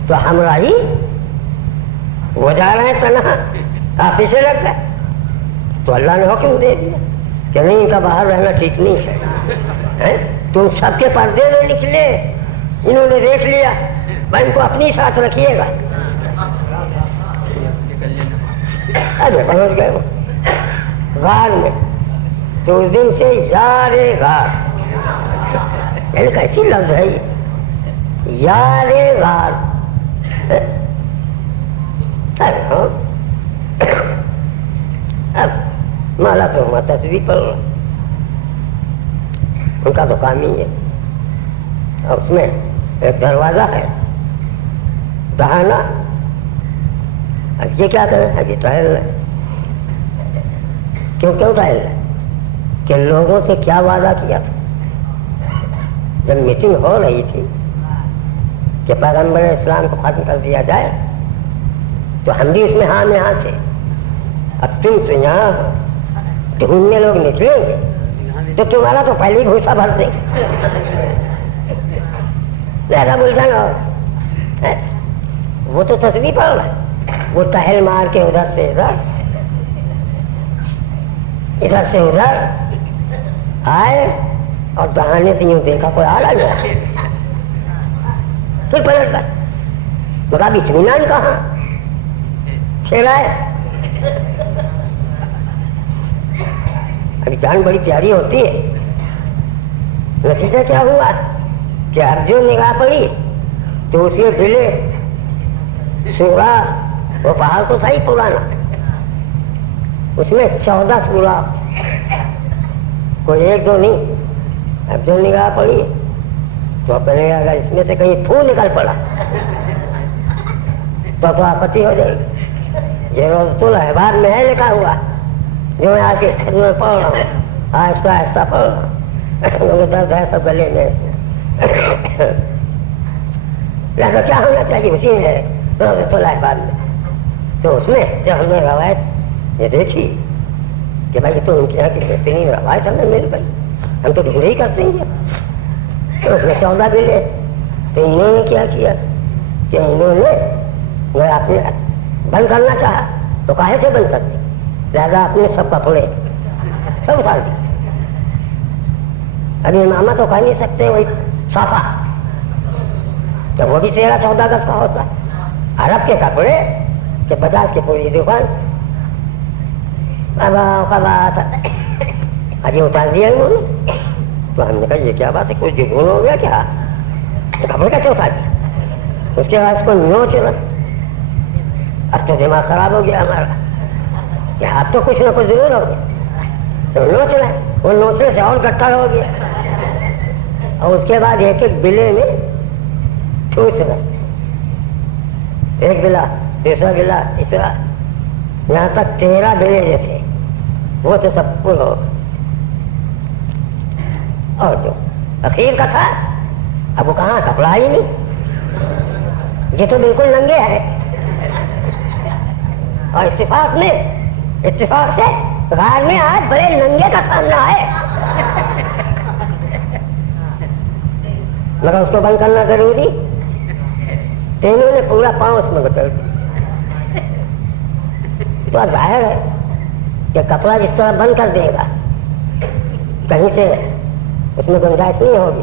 تو ہمراہی وہ جا رہے ہیں تنہا، آپ پیچھے لگ گئے، تو اللہ نے حکم دے دیا کہ نہیں ان کا باہر رہنا ٹھیک نہیں ہے، تم سب کے پردے میں نکلے، انہوں نے دیکھ لیا، میں ان کو اپنی ساتھ رکھیے گا، ارے پہنچ گئے وہ غار میں، تو اس دن سے یار غار، یعنی کیسی لفظ ہے یہ یار غار، اب مالا تو ہوا تصویر پر ان کا تو کام ہی ہے، اور اس میں ایک دروازہ ہے دہانا، اب یہ کیا کریں، اب یہ ٹہل رہے، کیوں ٹہل رہے کہ لوگوں سے کیا وعدہ کیا تھا جب میٹنگ ہو رہی تھی کہ پیغمبر اسلام کو ختم کر دیا جائے، تو ہم بھی اس میں ہاں میں ہاں تھے، اب تم تو یہاں ڈھونڈنے لوگ نکلیں گے، تو تمہارا تو پہلے ہی بھوسا بھر دے، زیادہ الجھن اور وہ تو تصویر پڑھ رہا ہے، وہ ٹہل مار کے ادھر سے ادھر ادھر سے ادھر آئے اور دہانے سے یوں دیکھا کوئی آ رہا ہے، پھر پلٹ گئے، مگر اب اطمینان کہاں، پھر آئے۔ ابھی جان بڑی پیاری ہوتی ہے، نتیجہ کیا ہوا کہ اب جو نگاہ پڑی تو اس کے دلے سورا، وہ پہاڑ تو تھا ہی پرانا، اس میں 14 سورا، کوئی ایک دو نہیں۔ اب جو نگاہ پڑی تو کہنے لگا اس میں سے کہیں پھول نکل پڑا تو آپتی ہو جائے گی۔ یہ روز الاحبار میں ہے لکھا ہوا، جو میں آ کے پڑھ رہا ہوں، آہستہ آہستہ پڑھ رہا ہوں، درد ہے سب گلے میں، لہذا کیا ہونا چاہیے اسی میں روز الاحبار میں۔ تو اس میں جب ہم نے روایت یہ دیکھی کہ بھائی تو ان کے یہاں کی بہترین روایت ہمیں مل گئی، ہم تو ڈھونڈے ہی کرتے ہیں، تو اس میں 14 ملے۔ تو انہوں نے کیا کیا کہ انہوں نے اپنے بند کرنا چاہا تو کاہے سے بند کرتے، لہٰذا اپنے سب کپڑے سب اتار دی۔ ابھی امامہ تو کہہ نہیں سکتے، وہی صافہ تو وہ بھی 13-14 گز کا ہوتا ہے، عرب کے کپڑے کہ 50 کی پوری دکان ابھی اتار دیا انہوں نے۔ تو ہم نے کہا یہ کیا بات ہے، کچھ جنون ہو گیا کیا، کپڑے کیسے اتار دیا؟ اس کے بعد اس کو نوچ رہا، اب تو دماغ خراب ہو گیا ہمارا کہ اب تو کچھ نہ کچھ ضرور ہو گیا، تو نوچ رہا، وہ نوچنے سے اور گٹھا ہو گیا، اور اس کے بعد ایک ایک بلے میں ٹھوس رہا، ایک بلا دوسرا بلا تیسرا، یہاں تک 13 بلے جو تھے وہ تو سب پور ہو، اور جو اخیر کا تھا اب وہ کہاں، کپڑا ہی نہیں، یہ تو بالکل ننگے ہے۔ اور اتفاق سے غار میں آج بڑے ننگے کا سامنا ہے، مگر اس کو بند کرنا ضروری، تینوں نے پورا پاؤں اس میں گچڑ دیا۔ تو ظاہر ہے کہ کپڑا جس طرح بند کر دے گا کہیں سے اس میں گنجائش نہیں ہوگی،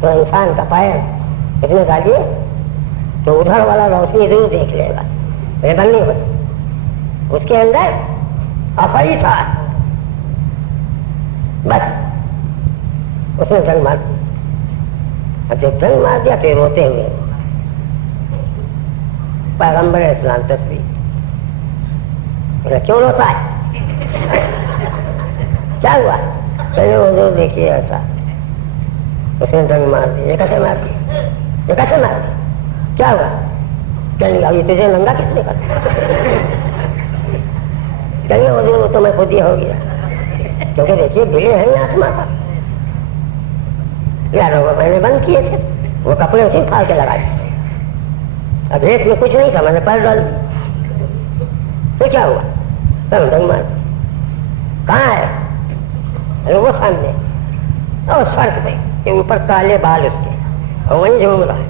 تو انسان کا پیر اس میں ڈالیے تو ادھر والا روشنی ضرور دیکھ لے گا، یہ بند نہیں ہوتی، اس کے اندر افعی تھا، بس اس نے ڈنگ مار دیا۔ اب جب ڈنگ مار دیا تو روتے ہوئے پیغمبر اسلام تصویر، کیوں روتا ہے، کیا ہوا؟ پہلے حضور دیکھیے ایسا، اس نے ڈنگ مار دیا، یہ کیسے مار دیا، یہ کیسے مار دیا، کیا ہوا؟ کہیں ابھی تجھے ننگا کس نے کر، کہیں حضور وہ تو میں خود ہی ہو گیا، کیونکہ دیکھیے بھیڑے ہیں آسمان پر، یاروں کو میں نے بند کیے تھے، وہ کپڑے اسے پھاڑ کے لگا دیے، اب ایک میں کچھ نہیں تھا، میں نے پیر ڈال دی، تو کیا ہوا؟ ڈنگ مار، کہاں ہے؟ ارے وہ سامنے، اور سڑک پہ کہ اوپر کالے بال اس کے، اور وہیں جھوم رہا ہے،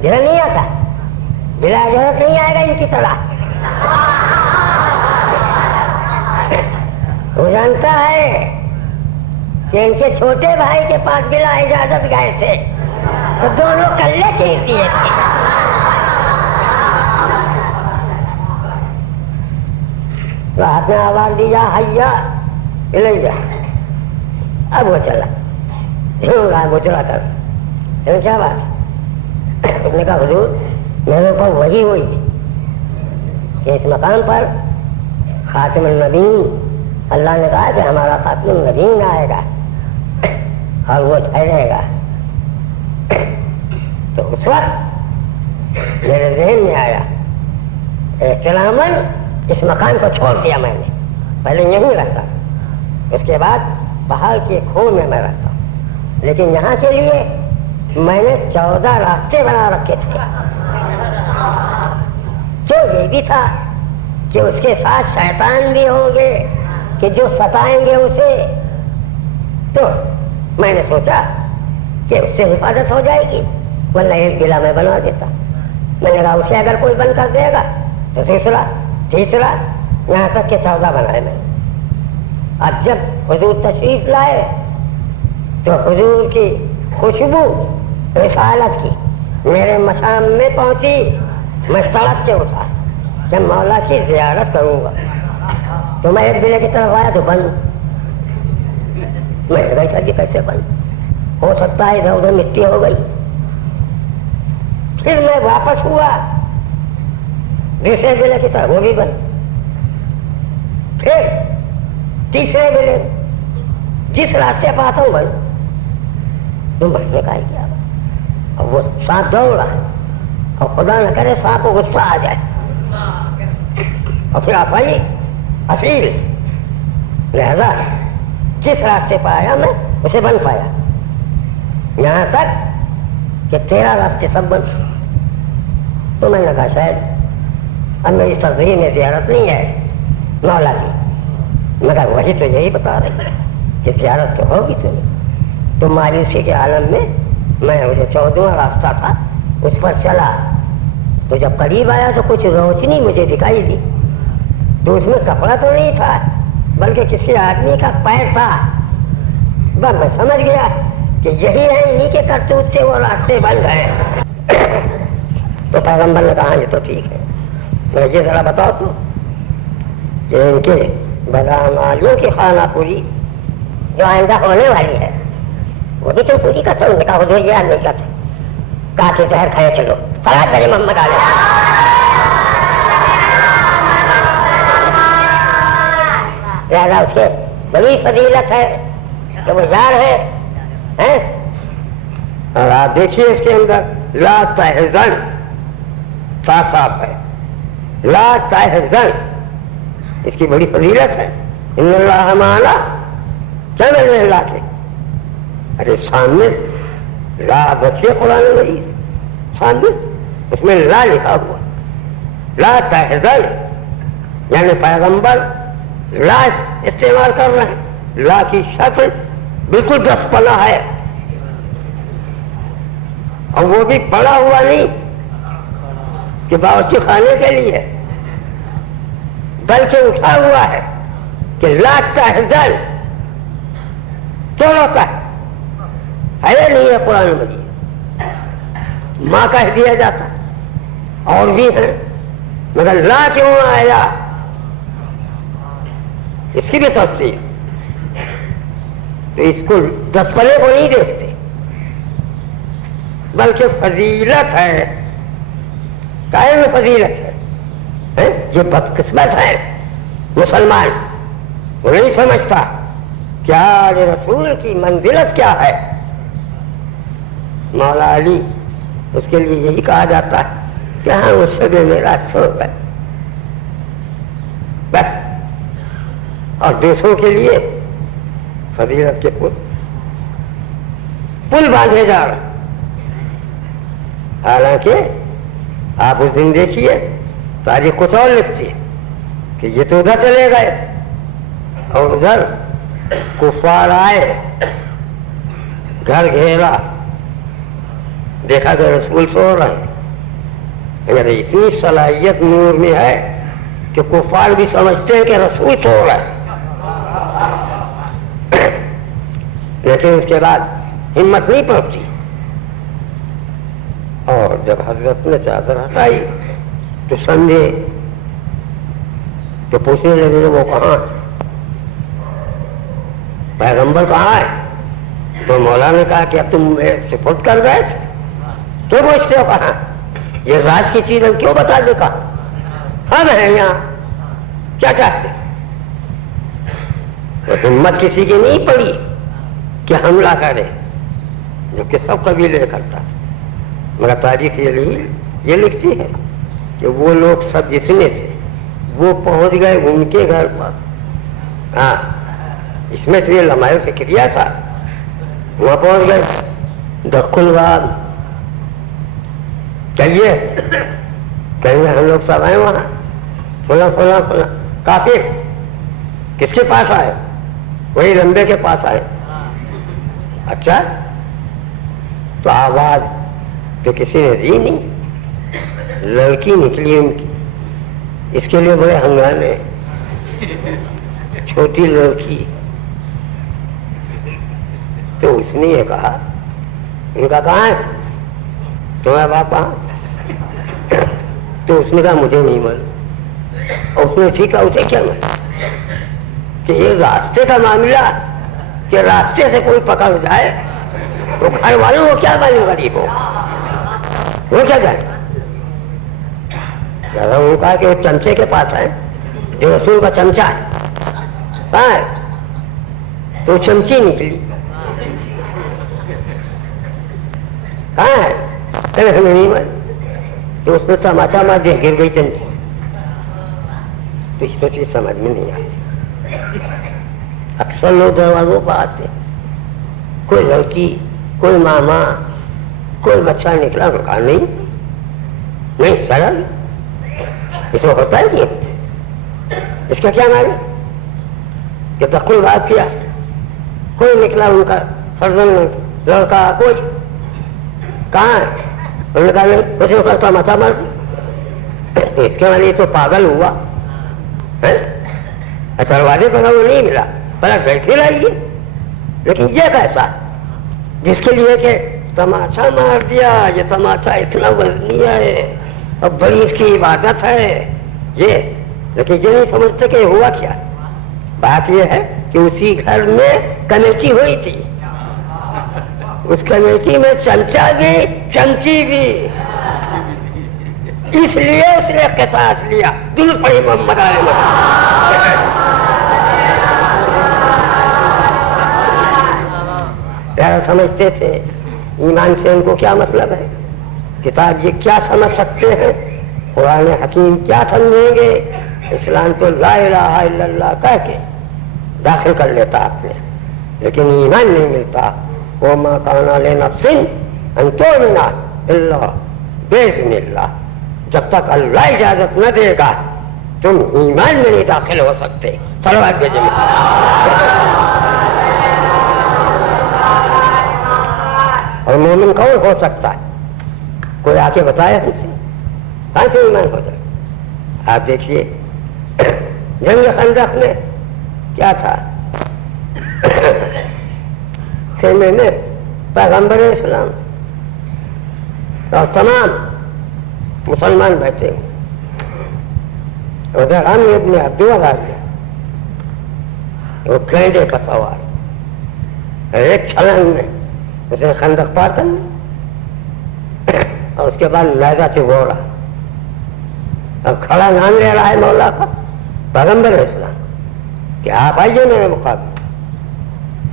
بلا نہیں آتا، بلا اجازت نہیں آئے گا ان کی طرح، وہ جانتا ہے کہ ان کے چھوٹے بھائی کے پاس بلا اجازت گئے تھے تو دونوں کلے کھینچ دیے تھے، تو آپ نے آواز دی جا حیا الیہ، اب وہ چلا جھوم رہا ہے، وہ چلا کر کیا بات؟ اس نے کہا حضور میرے اوپر وحی ہوئی تھی کہ اس مقام پر خاتم النبیین، اللہ نے کہا کہ ہمارا خاتم النبیین آئے گا اور وہ ٹھہرے گا، تو اس وقت میرے ذہن میں آیا احتراماً اس مکان کو چھوڑ دیا میں نے، پہلے یہیں رہتا، اس کے بعد پہاڑ کے کھو میں رہتا ہوں، لیکن یہاں کے لیے میں نے 14 راستے بنا رکھے تھے، تو یہ بھی تھا کہ اس کے ساتھ شیطان بھی ہوں گے کہ جو ستائیں گے اسے تو میں نے سوچا کہ اس سے حفاظت ہو جائے گی، ورنہ ایک قلعہ میں بنوا دیتا. میں نے کہا اسے اگر کوئی بند کر دے گا تو دوسرا تیسرا یہاں تک کہ 14 بنائے میں. اب جب حضور تشریف لائے تو حضور کی خوشبو رسالت کی میرے مشام میں پہنچی. میں تڑپ کے اٹھا کہ مولا کی زیارت کروں گا. تو میں ایک قلعے کی طرف آیا تو بند. میں نے کہا جی کیسے بند ہو سکتا ہے؟ ادھر ادھر مٹی ہو گئی. پھر میں واپس ہوا دوسرے قلعے کی طرف، وہ بھی بند. پھر تیسرے قلعے جس راستے پہ آتا ہوں بند. تو میں نے کہا کیا اب وہ سانپ دوڑ رہا ہے اور خدا نہ کرے سانپ کو غصہ آ جائے اور پھر آپ آئیے اصیل. لہذا جس راستے پہ آیا میں اسے بند پایا، یہاں تک کہ 13 راستے سب بند. تو میں نے کہا شاید اب میری تقدیر میں زیارت نہیں ہے مولا کی. میں کہا وہی تو یہی بتا رہی کہ زیارت تو ہوگی تو نہیں. تو مایوسی کے عالم میں وہ جو 14واں راستہ تھا اس پر چلا. تو جب قریب آیا تو کچھ روشنی مجھے دکھائی دی. تو اس میں کپڑا تو نہیں تھا بلکہ کسی آدمی کا پیر تھا. بس میں سمجھ گیا کہ یہی ہے، انہیں کے کرتوت سے وہ راستے بن گئے. تو پیغمبر نے کہا یہ تو ٹھیک ہے، مجھے ذرا بتاؤ تو کہ ان کے بدعنوالیوں کی خانہ پوری جو آئندہ ہونے والی ہے وہ بھی تو پوری کرتا. انہوں نے کہا حضور یہ نہیں کرتے. کہا کہ زہر کھائے چلو صلاۃ علی محمد علیہ. لہٰذا اس کے بڑی فضیلت ہے کہ وہ یار ہے. اور آپ دیکھیے اس کے اندر لا تحزن صاف صاف ہے. لا تحزن اس کی بڑی فضیلت ہے. ان اللہ معنا کیا مل رہے اللہ کے. ارے سامنے لا بچے قرآن مجید سامنے اس میں لا لکھا ہوا. لا تحزن یعنی پیغمبر لا استعمال کر رہے ہیں. لا کی شکل بالکل 10 پنا ہے اور وہ بھی پڑا ہوا نہیں کہ باورچی خانے کے لیے، بلکہ اٹھا ہوا ہے کہ لا تحزن. کیوں روکا ہے نہیں ہے قرآن مجید. ماں کہہ دیا جاتا اور بھی ہے مگر لا کیوں آیا اس کی بھی تفصیل. تو اس کو 10 پلے کو نہیں دیکھتے بلکہ فضیلت ہے. قائم فضیلت ہے. یہ بدقسمت ہے مسلمان، وہ نہیں سمجھتا کیا رسول کی منزلت کیا ہے. مولا علی اس کے لیے یہی کہا جاتا ہے کہ ہاں اس سے میرا شوق ہے بس. اور دوسروں کے لیے فضیلت کے پل باندھے جا رہے. حالانکہ آپ اس دن دیکھیے تاریخ کچھ اور لکھتی ہے کہ یہ تو ادھر چلے گئے اور ادھر کفار آئے، گھر گھیرا، دیکھا کہ رسول سو رہے ہیں. اگر اتنی صلاحیت نور میں ہے کہ کفار بھی سمجھتے ہیں کہ رسول سو رہا ہے، لیکن اس کے بعد ہمت نہیں پہنچی. اور جب حضرت نے چادر ہٹائی تو سمجھے تو پوچھنے لگے کہ وہ کہاں پیغمبر کہاں ہے. تو مولا نے کہا کہ اب تم سپرد کر گئے تھے، کیوں پوچھتے ہو کہاں؟ یہ راز کی چیز ہم کیوں بتا دے. کہا ہم ہیں یہاں، کیا چاہتے. تو ہمت کسی کی نہیں پڑی کہ حملہ کرے، جو کہ سب قبیلے کرتا تھا. مگر تاریخ یہ لکھتی ہے کہ وہ لوگ سب جس میں تھے وہ پہنچ گئے ان کے گھر پر. ہاں اس میں تو یہ لمحہ فکریہ تھا. وہاں پہنچ گئے دخل بعد کہیے کہیں ہم لوگ سب آئے وہاں فلاں فلاں فلاں. کافر کس کے پاس آئے؟ وہی لمبے کے پاس آئے. اچھا تو آواز تو کسی نے دی نہیں, لڑکی نکلی ان کی, اس کے لیے بڑے ہنگامے, چھوٹی لڑکی. تو اس نے یہ کہا, ان کا کہاں ہے تمہارا باپ کہاں؟ تو اس نے کہا مجھے نہیں معلوم. اور اس نے ٹھیک ہے, اسے کیا معلوم کہ یہ راستے کا معاملہ, کہ راستے سے کوئی پکڑ جائے تو گھر والوں کو کیا معلوم غریب ہو, وہ کیا جائے. انہوں نے کہا کہ وہ چمچے کے پاس ہے, جو رسول کا چمچہ ہے کہاں ہے, تو چمچی نکلی کہاں ہے, نہیں معلوم. تو اس نے تماچا مار دیا, گر گئی چمچی. تو اس کو چیز سمجھ میں نہیں آتی. اکثر لوگ دروازوں پر آتے, کوئی لڑکی, کوئی ماما, کوئی بچہ نکلا, انہوں نے کہا نہیں چلا, اس کو ہوتا ہے نہیں, اس کا کیا معلوم کہ دخل بات کیا. کوئی نکلا ان کا فرزند لڑکا, کوئی کہاں ہے, انہوں نے کہا نہیں, اسے کرتا متا مار. اس کے والے تو پاگل ہوا, دروازے پہ وہ نہیں ملا, پلٹ بیٹھے رہیے. لیکن یہ کیسا جس کے لیے کہ تماچا مار دیا, یہ تماچا اتنا وزنی ہے اور بڑی اس کی عبادت ہے یہ, لیکن یہ نہیں سمجھتے کہ ہوا کیا. بات یہ ہے کہ اسی گھر میں کمیٹی ہوئی تھی, اس کمیٹی میں چمچا بھی چمچی بھی, اس لیے اس نے قصاص لیا. دل پڑی محمد علیہ وسلم. سمجھتے تھے ایمان سے ان کو کیا مطلب ہے, کتاب یہ کیا سمجھ سکتے ہیں, قرآن حکیم کیا سمجھیں گے. اسلام تو لا الہ الا اللہ کہہ کے داخل کر لیتا آپ نے, لیکن ایمان نہیں ملتا. وما کان لنفس ان تؤمن الا باذن اللہ, جب تک اللہ اجازت نہ دے گا تم ایمان میں نہیں داخل ہو سکتے. صلوات بھیجیں. اور مومن کون ہو سکتا ہے, کوئی آ کے بتایا ہم سے, کہاں سے ایمان ہو جائے. آپ دیکھیے جنگ خندق میں کیا تھا, خیمے میں پیغمبر اسلام اور تمام مسلمان بیٹھے, ادھر عامر ابن عبداللہ وہ گینڈے کا سوار, ایک چھلانگ میں اسے خندق پار کرنا, اور اس کے بعد نیزہ چبوڑا. اب کھڑا نام لے رہا ہے مولا کا پیغمبر اسلام کہ آپ آئیے میرے مقابلے,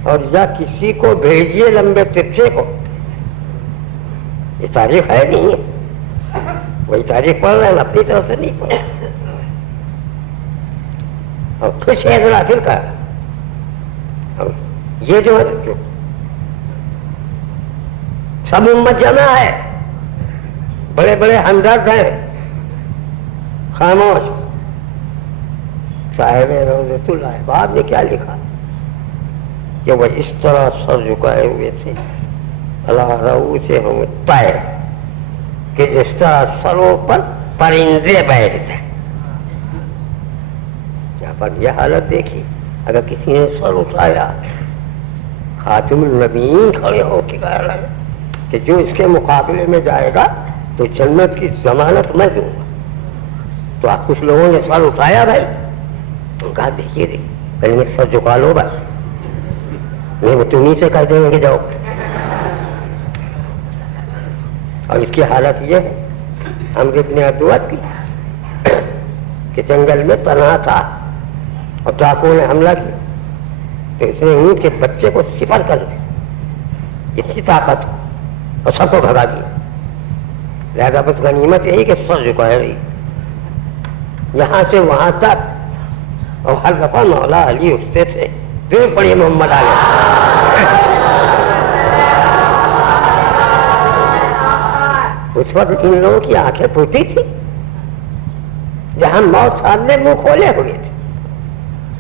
اور یا کسی کو بھیجیے لمبے ترچے کو. یہ تاریخ ہے نہیں ہے, وہی تاریخ پڑھ رہے ہیں, اپنی طرف سے نہیں پڑھ رہے. اور پھر شہزلہ پھر کہا یہ جو ہے سب امت جمع ہے, بڑے بڑے ہمدرد ہیں, خاموش. صاحب روضۃ الاحباب نے کیا لکھا کہ وہ اس طرح سر جھکائے ہوئے تھے اللہ رؤوسہم الطیر, کہ جس طرح سروں پر پرندے بیٹھتے ہیں. یہاں پر یہ حالت دیکھی, اگر کسی نے سر اٹھایا, خاتم النبیین کھڑے ہو کے کہہ رہے ہیں کہ جو اس کے مقابلے میں جائے گا تو جنت کی ضمانت میں دوں گا. تو آپ کچھ لوگوں نے سر اٹھایا بھائی, تو کہا دیکھیے پہلے سر جھکا لو بھائی, نہیں وہ تمہیں سے کہہ دیں گے جاؤ. اور اس کی حالت یہ ہے عمرو بن عبد کی کہ جنگل میں تنہا تھا اور ڈاکوؤں نے حملہ کیا, تو اس نے اونٹ کے بچے کو صفر کر دیا, اتنی طاقت اور سب کو بھگا دیا. لہذا بس غنیمت یہی کہ سر جھکائے رہی یہاں سے وہاں تک, اور ہر دفعہ مولا علی اٹھتے تھے. دور پڑی محمد علی. اس وقت ان لوگوں کی آنکھیں پھوٹی تھی, جہاں موت سامنے منہ کھولے ہوئے تھے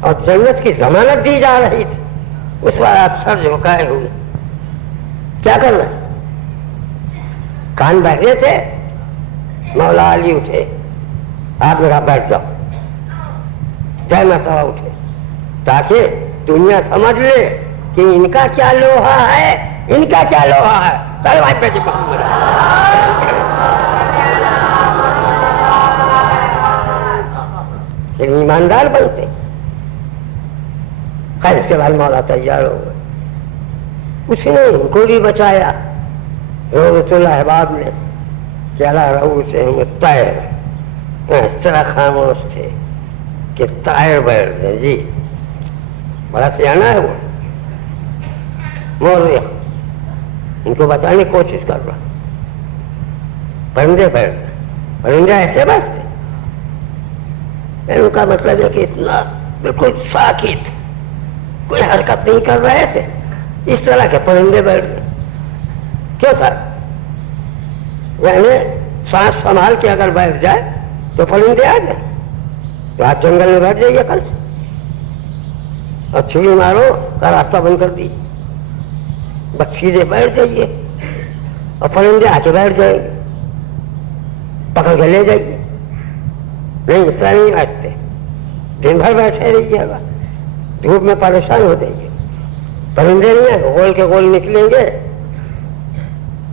اور جنت کی ضمانت دی جا رہی تھی, اس وقت آپ سر جھکائے ہوئے کیا کرنا؟ کان بیٹھے تھے، مولا علی اٹھے، آپ نے کہا بیٹھ جاؤ، 10 مرتبہ اٹھے تاکہ دنیا سمجھ لے کہ ان کا کیا لوہا ہے، ان کا کیا لوہا ہے۔ تلوار پہ محمد پھر ایماندار بنتے۔ خیر اس کے بعد مولا تیار ہو گئے، اس نے ان کو بھی بچایا روضۃ الاحباب نے کہ اللہ رہو سے ہم طائر، اس طرح خاموش تھے کہ طائر بیٹھ گئے۔ جی بڑا سیانا ہے وہ مولوی، ان کو بچانے کی کوشش کر رہا۔ پرندے بیٹھ گئے، پرندے ایسے بیٹھتے، ان کا مطلب ہے کہ اتنا بالکل ساکت، کوئی حرکت نہیں کر رہے تھے، اس طرح کے پرندے بیٹھ گئے۔ کیوں سر؟ یعنی سانس سنبھال کے اگر بیٹھ جائے تو پرندے آ جائیں، تو آپ جنگل میں بیٹھ جائیے کل سے، اور چھری مارو کا راستہ بند کر دیجیے، بس سیدھے بیٹھ جائیے اور پرندے آ کے بیٹھ جائیں گے، پکڑ کے لے جائیے۔ نہیں اس طرح نہیں بیٹھتے، دن بھر بیٹھے رہیے گا، دھوپ میں پریشان ہو جائیے۔ پرندے نہیں ہیں گول کے گول نکلیں گے۔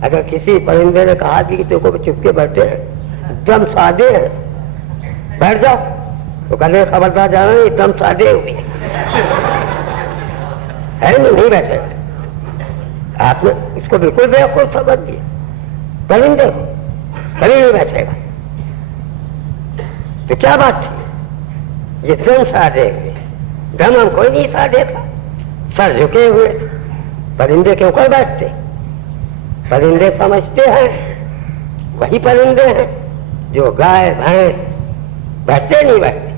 اگر کسی پرندے نے کہا کہ تو کو چپ کے بیٹھے ہیں، دم سادے ہیں، بیٹھ جاؤ، تو کہنے خبردار جانا نہیں، دم سادے ہوئی ہے، نہیں بیٹھے گا۔ آپ نے اس کو بالکل بیوقوف سمجھ دیا، پرندے کو کبھی نہیں بیٹھے گا۔ تو کیا بات تھی؟ یہ دم سادے ہوئے، دم ہم کوئی نہیں سادے تھا، سر جھکے ہوئے تھے۔ پرندے کے اوپر بیٹھتے، پرندے سمجھتے ہیں، وہی پرندے ہیں جو گائے بھینس بیٹھتے نہیں بیٹھتے،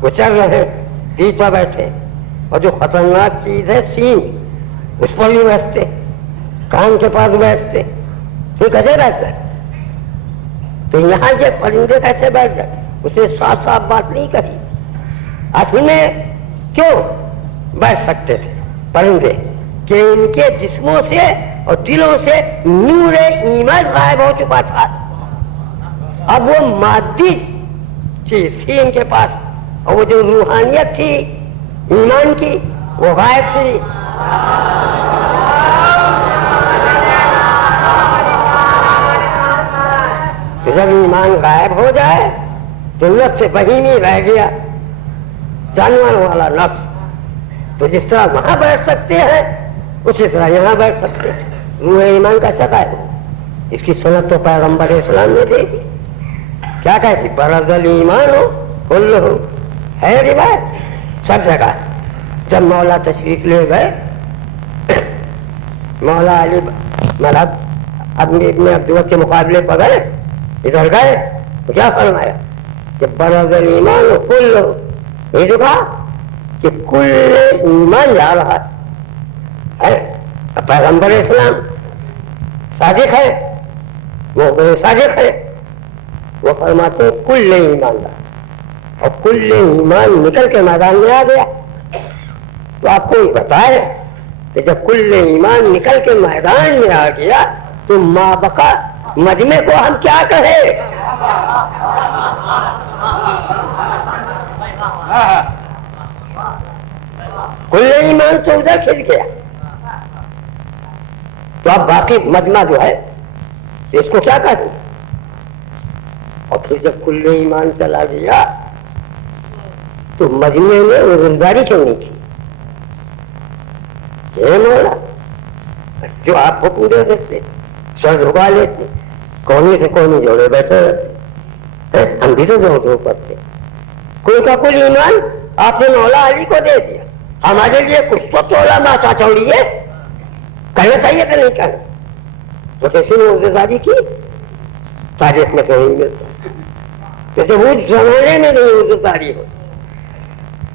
وہ چل رہے پیٹ پر بیٹھے، اور جو خطرناک چیز ہے سینگ، اس پر بھی بیٹھتے، کان کے پاس بیٹھتے، یہ کیسے بیٹھ گئے؟ تو یہاں یہ پرندے کیسے بیٹھ گئے؟ اس نے صاف صاف بات نہیں کہی۔ آخر میں کیوں بیٹھ سکتے تھے پرندے؟ کہ ان کے جسموں سے اور دلوں سے نور ایمان غائب ہو چکا تھا، اب وہ مادی چیز تھی ان کے پاس، اور وہ جو روحانیت تھی ایمان کی وہ غائب تھی۔ جب ایمان غائب ہو جائے تو نفس بہیمی رہ گیا، جانور والا نفس۔ تو جس طرح وہاں بیٹھ سکتے ہیں اسی طرح یہاں بیٹھ سکتے ہیں۔ روح ایمان کا غائب ہو، اس کی سنت تو پیغمبر اسلام نے دے دی۔ کیا کہتی؟ برز الایمان ہو کل ہو، ہے روایت سب جگہ۔ جب مولا تشریف لے گئے، مولا علی مذہب ابن عبدالوہاب کے مقابلے پر گئے، ادھر گئے تو کیا فرمایا کہ برز الایمان ہو کل ہو، یہ جو کہا کہ کل ایمان جا رہا ہے۔ پیغمبر اسلام صادق ہے، وہ صادق ہے، وہ فرماتے ہیں کل ایمان لا، اور کل ایمان نکل کے میدان میں آ گیا۔ تو آپ کو بتائے کہ جب کل ایمان نکل کے میدان میں آ گیا تو ما بقا مجمع کو ہم کیا کہیں؟ کل ایمان تو ادھر کھل گیا، تو اب باقی مجمع جو ہے اس کو کیا کہتے؟ اور پھر جب کل ایمان چلا گیا تو مجمع نے عذرداری کیوں نہیں کی؟ یہ مولا جو آپ کو پورے دیتے، سر جھکا لیتے، کونے سے کونے جوڑے بیٹھے رہتے، ہم بھی تو جوڑ دو کرتے۔ کوئی کا کل ایمان آپ نے مولا علی کو دے دیا، ہمارے لیے کچھ تو تولا ماچا چوڑیے، کہنا چاہیے کہ نہیں کہنا؟ تو کسی نے عذرداری کی؟ تاریخ میں تو نہیں ملتا کہ جب اس زمانے میں نہیں عذرداری ہو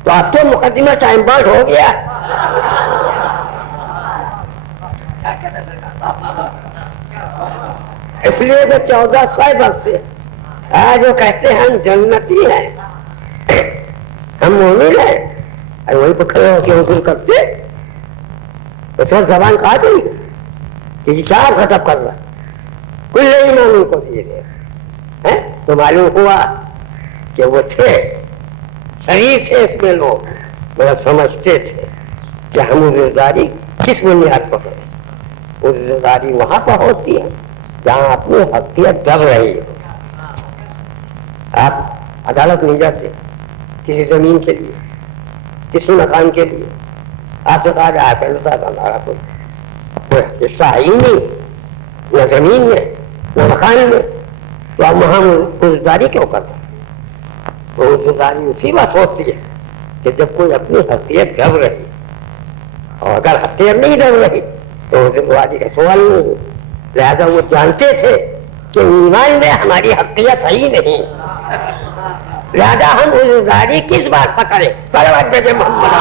تو اب تو مقدمہ ٹائم باؤنڈ ہو گیا۔ اس لیے کہ 1400 برس سے آج وہ کہتے ہیں ہم جنتی ہیں، ہم مومن ہیں، اور وہی پہ کھڑے ہو کے حضور کرتے، اس وقت زبان کہاں چلی گئی؟ کہ کیا خطب کر رہا کل ایمان ان کو دیے گئے تو معلوم ہوا کہ وہ تھے صحیح تھے اس میں لوگ بڑا سمجھتے تھے کہ ہم عذرداری کس بنیاد پر کریں. عذرداری وہاں پر ہوتی ہے جہاں اپنی حقیقت دب رہی ہے. آپ عدالت نہیں جاتے کسی زمین کے لیے کسی مکان کے لیے, آپ تو کہا جائے کہ صاحب ہمارا کوئی حصہ ہے ہی نہیں نہ زمین میں نہ مکان میں, تو اب وہاں عذرداری کیوں کرتا؟ وہ عذرداری اسی بات ہوتی ہے کہ جب کوئی اپنی حقیقت دب رہی, اور اگر حقیقت نہیں دب رہی تو عذرداری کا سوال نہیں ہے. لہذا وہ جانتے تھے کہ ایمان میں ہماری حقیقت ہے ہی نہیں, لہذا ہم عذرداری کس بات پر کریں؟ صلوات بھیجے محمد.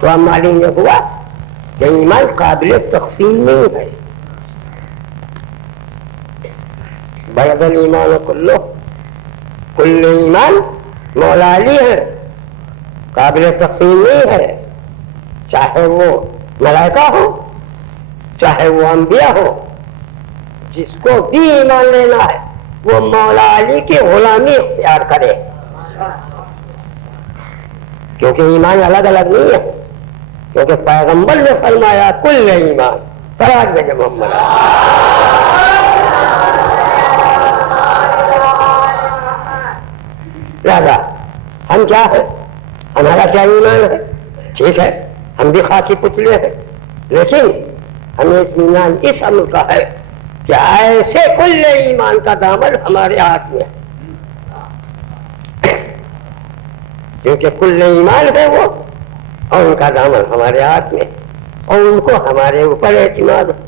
تو اب معلوم یہ ہوا کہ ایمان قابل تقسیم نہیں ہے. بلد ایمان کلو, کل ایمان مولا علی ہے, قابل تقسیم نہیں ہے. چاہے وہ ملائکہ ہو چاہے وہ انبیاء ہو, جس کو بھی ایمان لینا ہے وہ مولا علی کی غلامی اختیار کرے, کیونکہ ایمان الگ الگ نہیں ہے. کیونکہ پیغمبر نے فرمایا کل ایمان. صلوات بھیجے محمد. لہذا ہم کیا ہے, ہمارا کیا ایمان ہے؟ ٹھیک ہے ہم بھی خاکی پتلے ہیں, لیکن ہمیں اطمینان اس امر کا ہے کہ ایسے کل ایمان کا دامن ہمارے ہاتھ میں ہے, کیونکہ کل ایمان ہے وہ, اور ان کا دامن ہمارے ہاتھ میں, اور ان کو ہمارے اوپر اعتماد ہے.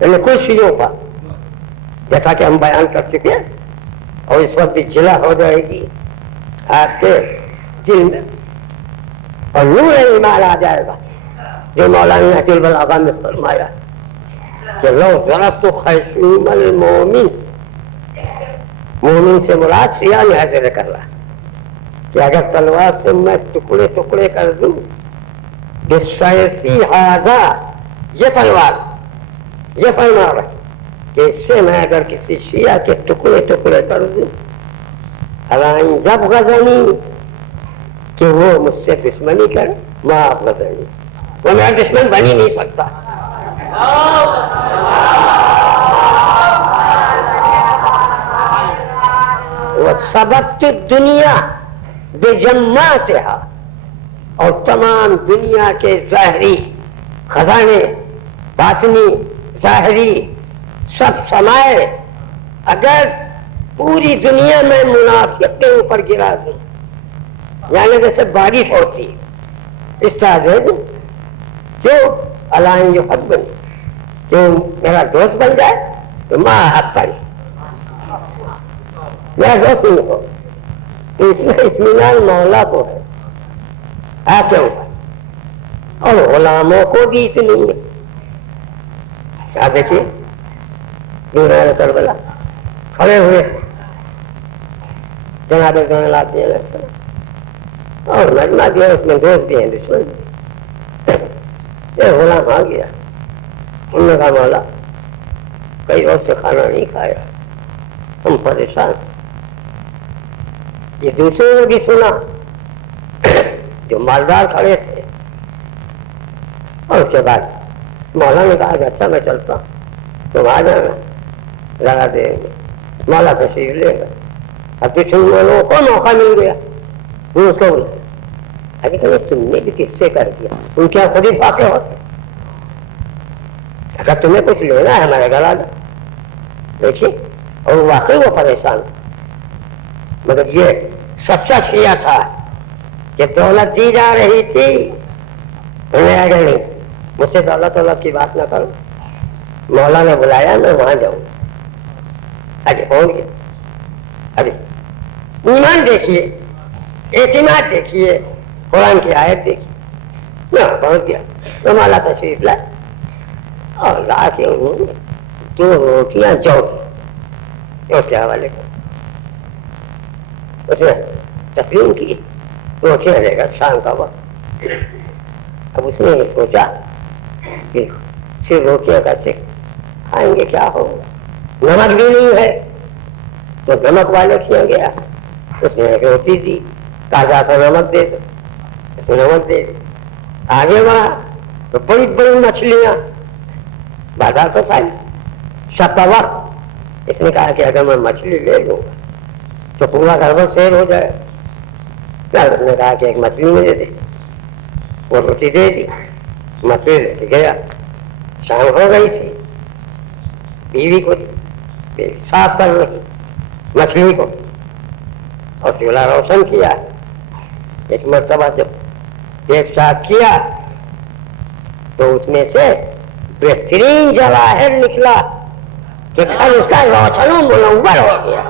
یعنی کچھ چیزوں کا جیسا کہ ہم بیان کر چکے ہیں, اور اس وقت بھی جلا ہو جائے گی آپ کے دل میں, اور نور ایمان آ جائے گا جو مولانا نہج البلاغہ میں فرمایا کہ لو ضربت خیشوم المومن, مومن سے مراد سیاہ حاضر کر رہا کہ اگر تلوار سے میں ٹکڑے ٹکڑے کر دوں بسیفی ھذا, یہ تلوار یہ فرما رہا کہ اس سے میں اگر کسی شیعہ کے ٹکڑے ٹکڑے کر دوں حالانکہ جب غزنی کہ وہ مجھ سے دشمنی کرے, معاف غزنی, وہ میرا دشمن بن ہی نہیں سکتا. وَسَبَبْتُ الدُّنْيَا بِجَمَّاتِهَا, اور تمام دنیا کے ظاہری خزانے باطنی ظاہری سب سمائے اگر پوری دنیا میں منافق کے اوپر گرا دوں, یعنی جیسے بارش ہوتی اس طرح جو علائیں جو حق بن جو میرا دوست بن جائے تو ماں حق پڑی میرا دوست نہیں ہو, تو اتنا اطمینان مولا کو ہے آپ کے اوپر, اور غلاموں کو بھی اتنی ہے. آپ دیکھیے بیمار کربلا کھڑے ہوئے جناب زین العابدین علیہ السلام, اور مجمع بھی ہے اس میں دوست بھی ہیں دشمن بھی. یہ غلام آ گیا, انہوں نے کہا مولا کئی روز سے کھانا نہیں کھایا, ہم پریشان. یہ دوسرے نے بھی سنا جو مالدار کھڑے تھے, اور اس کے بعد مولا نے کہا کہ اچھا میں چلتا ہوں, تم آ جانا ذرا دیر میں. مولا تشریف لے گا, اب دشمنوں کو موقع مل گیا, وہ اس کو بولا ابھی کہ تم نے بھی کس سے کر دیا, تم کیا خود ہی پاکے ہوتے, اگر تمہیں کچھ لینا ہے ہمارے گھر آ جاؤ. دیکھیے, اور واقعی وہ پریشان, مگر یہ سچا شیعہ تھا کہ دولت دی جا رہی تھی, انہیں آگے نہیں مجھ سے دولت کی بات نہ کرو, مولا نے بلایا میں وہاں جاؤں. ابھی پہنچ گیا. ابھی ایمان دیکھیے, اعتماد دیکھیے, قرآن کی آیت دیکھیے, یہاں پہنچ گیا تو مولا تشریف لائے, اور لا کے انہوں نے 2 روٹیاں جو اس کے حوالے کر, اس نے تسلیم کی. روٹیاں لے کر شام کا وقت اب اس نے یہ سوچا کہ صرف روٹیاں کا سے کھائیں گے کیا ہو، نمک بھی نہیں ہے، تو نمک والے کیا گیا، اس نے ایک روٹی دی، تازہ سا نمک دے دو، اس نے نمک دے دی، آگے بڑھا تو بڑی بڑی مچھلیاں بازار تو تھا شب کا وقت، اس نے کہا کہ اگر میں مچھلی لے لوں تو پورا گھر سیر ہو جائے، اس نے کہا کہ ایک مچھلی مجھے دے، وہ روٹی دے دی، مچھلی لے کے گیا، شام ہو گئی تھی، بیوی کو بیوی صاف کر رہی مچھلی کو اور چولہا روشن کیا، ایک مرتبہ جب پیٹ صاف کیا تو اس میں سے بہترین جواہر نکلا کہ گھر اس کا روشن و منور ہو گیا۔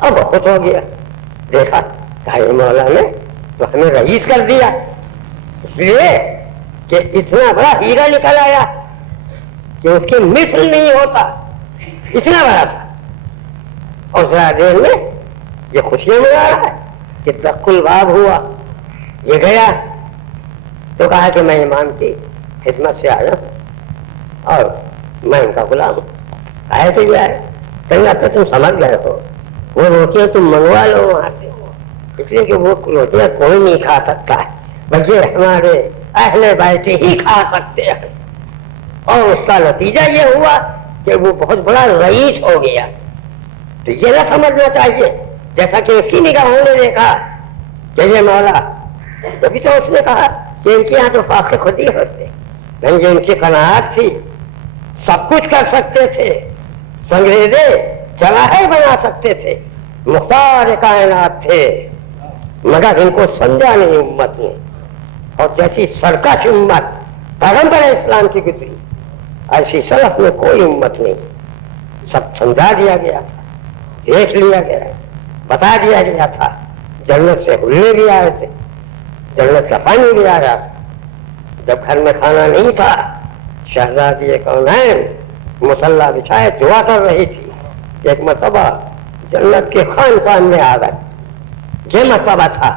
اب بہت ہو گیا، دیکھا کہ یہ مولا نے تو ہمیں رئیس کر دیا، اس لیے کہ اتنا بڑا ہیرا نکل آیا کہ اس کی مثل نہیں ہوتا، اتنا بڑا تھا، اور ذرا دیر میں یہ خوشیاں منا رہا ہے کہ دق الباب ہوا، یہ گیا تو کہا کہ میں امام کی خدمت سے آیا ہوں اور میں ان کا غلام ہوں، آئے تو یہ آئے، کہیں آپ تم سمجھ گئے ہو، وہ روٹیاں تم منگوا لو وہاں سے، اس لیے کہ وہ روٹیاں کوئی نہیں کھا سکتا ہے، بلکہ ہمارے اہل بیت ہی کھا سکتے ہیں، اور اس کا نتیجہ یہ ہوا کہ وہ بہت بڑا رئیس ہو گیا۔ تو یہ نہ سمجھنا چاہیے، جیسا کہ اس کی نگاہوں نے دیکھا کہ یہ مولا، تبھی تو اس نے کہا کہ ان کے یہاں تو فاخر خود ہی ہوتے، نہیں یہ ان کی قناعت تھی، سب کچھ کر سکتے تھے، سنگریزے جواہر بنا سکتے تھے، مختار کائنات تھے، مگر ان کو سمجھا نہیں امت نے، اور جیسی سرکش امت پیغمبر اسلام کی گزری ایسی سلف میں کوئی امت نہیں، سب سمجھا دیا گیا تھا، دیکھ لیا گیا، بتا دیا گیا تھا، جنت سے حلے بھی آئے تھے، جنت کا پانی بھی آ رہا تھا، جب گھر میں کھانا نہیں تھا شہزادی کونین مصلی بچھائے دعا کر رہی تھی، ایک مرتبہ جنت کے خان پان میں آ گئے، یہ مرتبہ تھا،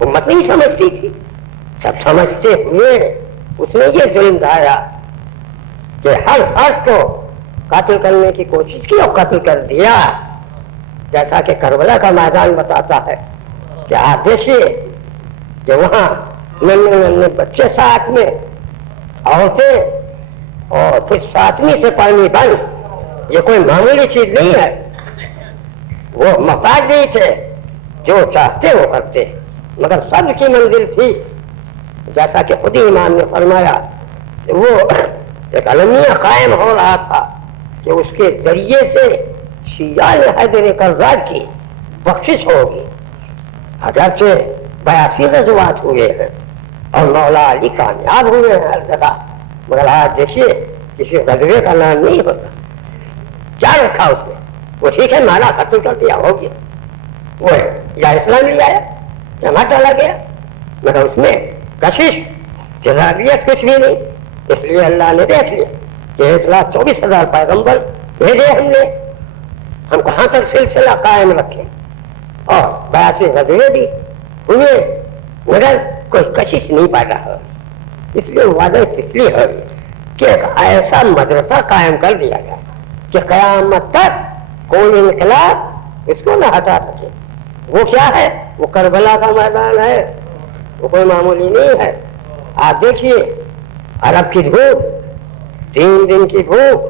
امت نہیں سمجھتی تھی، سب سمجھتے ہوئے اس نے یہ ظلم ڈھایا کہ ہر فرد کو قتل کرنے کی کوشش کی اور قتل کر دیا، جیسا کہ کربلا کا میدان بتاتا ہے کہ آپ دیکھیے کہ وہاں ننھے ننھے بچے ساتھ میں، عورتیں، اور پھر ساتویں سے پانی بند، یہ کوئی معمولی چیز نہیں ہے، وہ محتاج نہیں تھے، جو چاہتے وہ کرتے، مگر سب کی منزل تھی، جیسا کہ خود ہی امام نے فرمایا کہ وہ ایک المیہ قائم ہو رہا تھا کہ اس کے ذریعے سے شیعہ حیدر کرزار کی بخشش ہوگی، اگرچہ 82 غزوات ہوئے ہیں اور مولا علی کامیاب ہوئے ہیں ہر جگہ، مگر آج دیکھیے کسی غزوے کا نام نہیں ہوتا، کیا رکھا اس میں، وہ ٹھیک ہے مالا قتل کر دیا ہو گیا، وہ یا اسلام لے آیا یا مار ڈالا گیا، مگر اس میں کشش جذابیت کچھ بھی نہیں، اس لیے اللہ نے دیکھ لیا کہ 1,24,000 پیغمبر بھیجے ہم نے، ہم کہاں تک سلسلہ قائم رکھیں، اور 82 غزوے بھی ہوئے مگر کوئی کشش نہیں پاتا ہے، اس لیے وعدہ تسلی ہے کہ ایک ایسا مدرسہ قائم کر دیا گیا کہ قیامت تک کوئی انقلاب اس کو نہ ہٹا سکے۔ وہ کیا ہے؟ وہ کربلا کا میدان ہے، وہ کوئی معمولی نہیں ہے۔ آپ دیکھیے عرب کی دھوپ، 3 دن کی بھوک،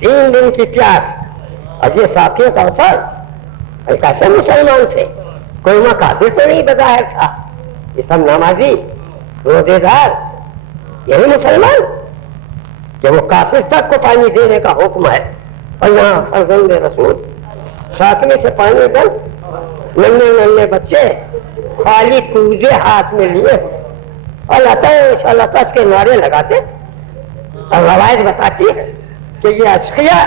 3 دن کی پیاس، اور یہ ساقی کوثر، کیسے مسلمان تھے؟ کوئی وہاں کافر تو نہیں بظاہر تھا، یہ سب نمازی روزے دار، یہی مسلمان کہ وہ کافر تک کو پانی دینے کا حکم ہے، اور یہاں فرزند رسول ساتویں سے پانی بند، ننھے ننھے بچے خالی کوزے ہاتھ میں لیے اور لطش کے نعرے لگاتے، اور روایت بتاتی ہے کہ یہ اشقیاء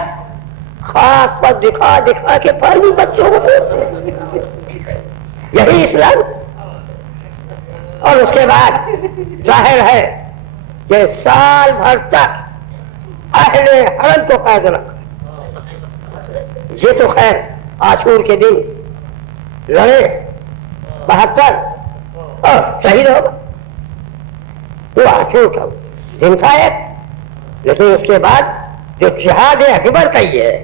خاک پر دکھا دکھا کے پانی بچوں کو دیتے، یہی اسلام۔ اور اس کے بعد ظاہر ہے کہ سال بھر تک اہل حرم کو قید رکھا، یہ تو خیر عاشور کے دن لڑے 72 اور شہید ہو گئے، وہ عاشور کا دن تھا ایک، لیکن اس کے بعد جو جہاد اکبر کا یہ ہے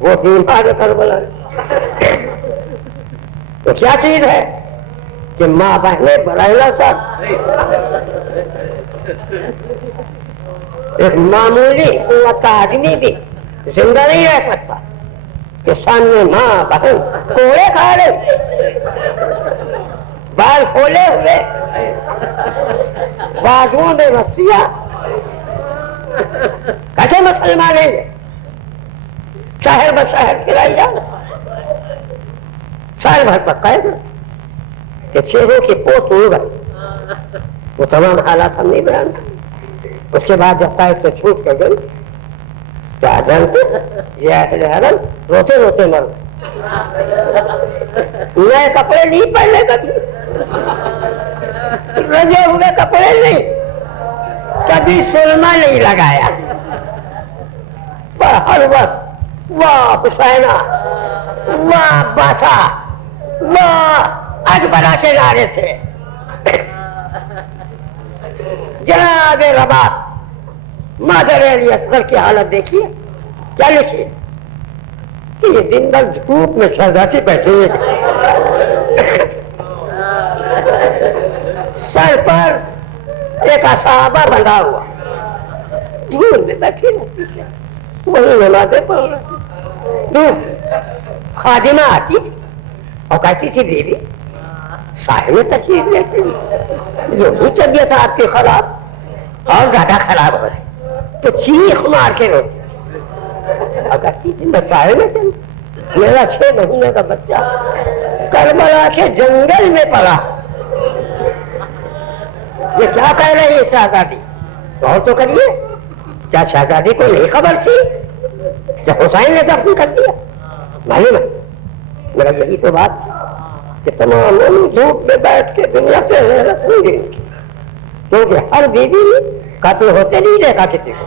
وہ بیمار کربلا تو کیا چیز ہے کہ ماں بہنیں برائلہ سب ایک معمولی قوت کا آدمی بھی زندہ نہیں رہ سکتا کہ سامنے ماں بہن کوڑے کھا رہے، بال کھولے ہوئے، بازوؤں میں رسیاں، کیسے مسلمان ہے یہ؟ شہر بشہر پھرائی جا سال بھر پر قید کہ چہروں کی پوت ہو گئے، وہ تمام حالات ہم نہیں بیان، اس کے بعد جب قید سے چھوٹ کر گئی تو جانتے یہ اہل حرم روتے روتے مر گئے، نئے کپڑے نہیں پہنے کبھی، رنگے ہوئے کپڑے نہیں، کبھی سرما نہیں لگایا، پر ہر وقت واہ حسینہ، واہ باسا، واہ اکبرا کے نعرے تھے۔ جناب رباط مادر علی اصغر کی حالت دیکھیے، کیا لکھیے کہ یہ دن بھر دھوپ میں شہزادی بیٹھے ہوئے، سر پر ایک صحابہ بندھا ہوا، دھوپ میں بیٹھی رہتی تھی، وہی نمازیں پڑھ رہی، دھوپ خادمہ آتی تھی اور کہتی تھی بیوی سائے میں تشریف لیتی، یوں طبیعت آپ کی خراب اور زیادہ خراب ہو رہی تو چیخ مار کے روتی اور کہتی تھی میں سائے میں چلی، میرا 6 مہینے کا بچہ کربلا کے جنگل میں پڑا، یہ کیا کہہ رہی ہے شہزادی؟ غور تو کریے، کیا شہزادی کو نہیں خبر تھی کہ حسین نے دفن کر دیا؟ معلوم ہے میرا یہی تو بات تھی کہ تمام دھوپ میں بیٹھ کے دنیا سے حیرت نہیں گئی، کیونکہ ہر بیوی قتل ہوتے نہیں دیکھا کسی کو،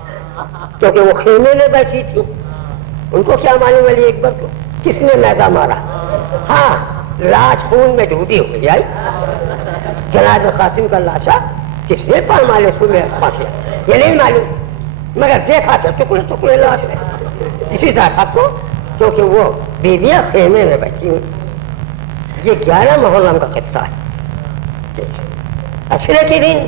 کیونکہ وہ خیمے میں بیٹھی تھی، ان کو کیا معلوم علی اکبر کو کس نے نیزہ مارا؟ ہاں لاش خون میں ڈوبی ہوئی آئی، جناب قاسم کا لاشا کس نے پامالے سونے کیا یہ نہیں معلوم، مگر دیکھا تھا ٹکڑے ٹکڑے لاش ہے، اسی طرح سب کو، کیونکہ وہ بیویاں خیمے میں بیٹھی ہوئی۔ یہ 11 محرم کا قصہ ہے۔ عشرے کے دن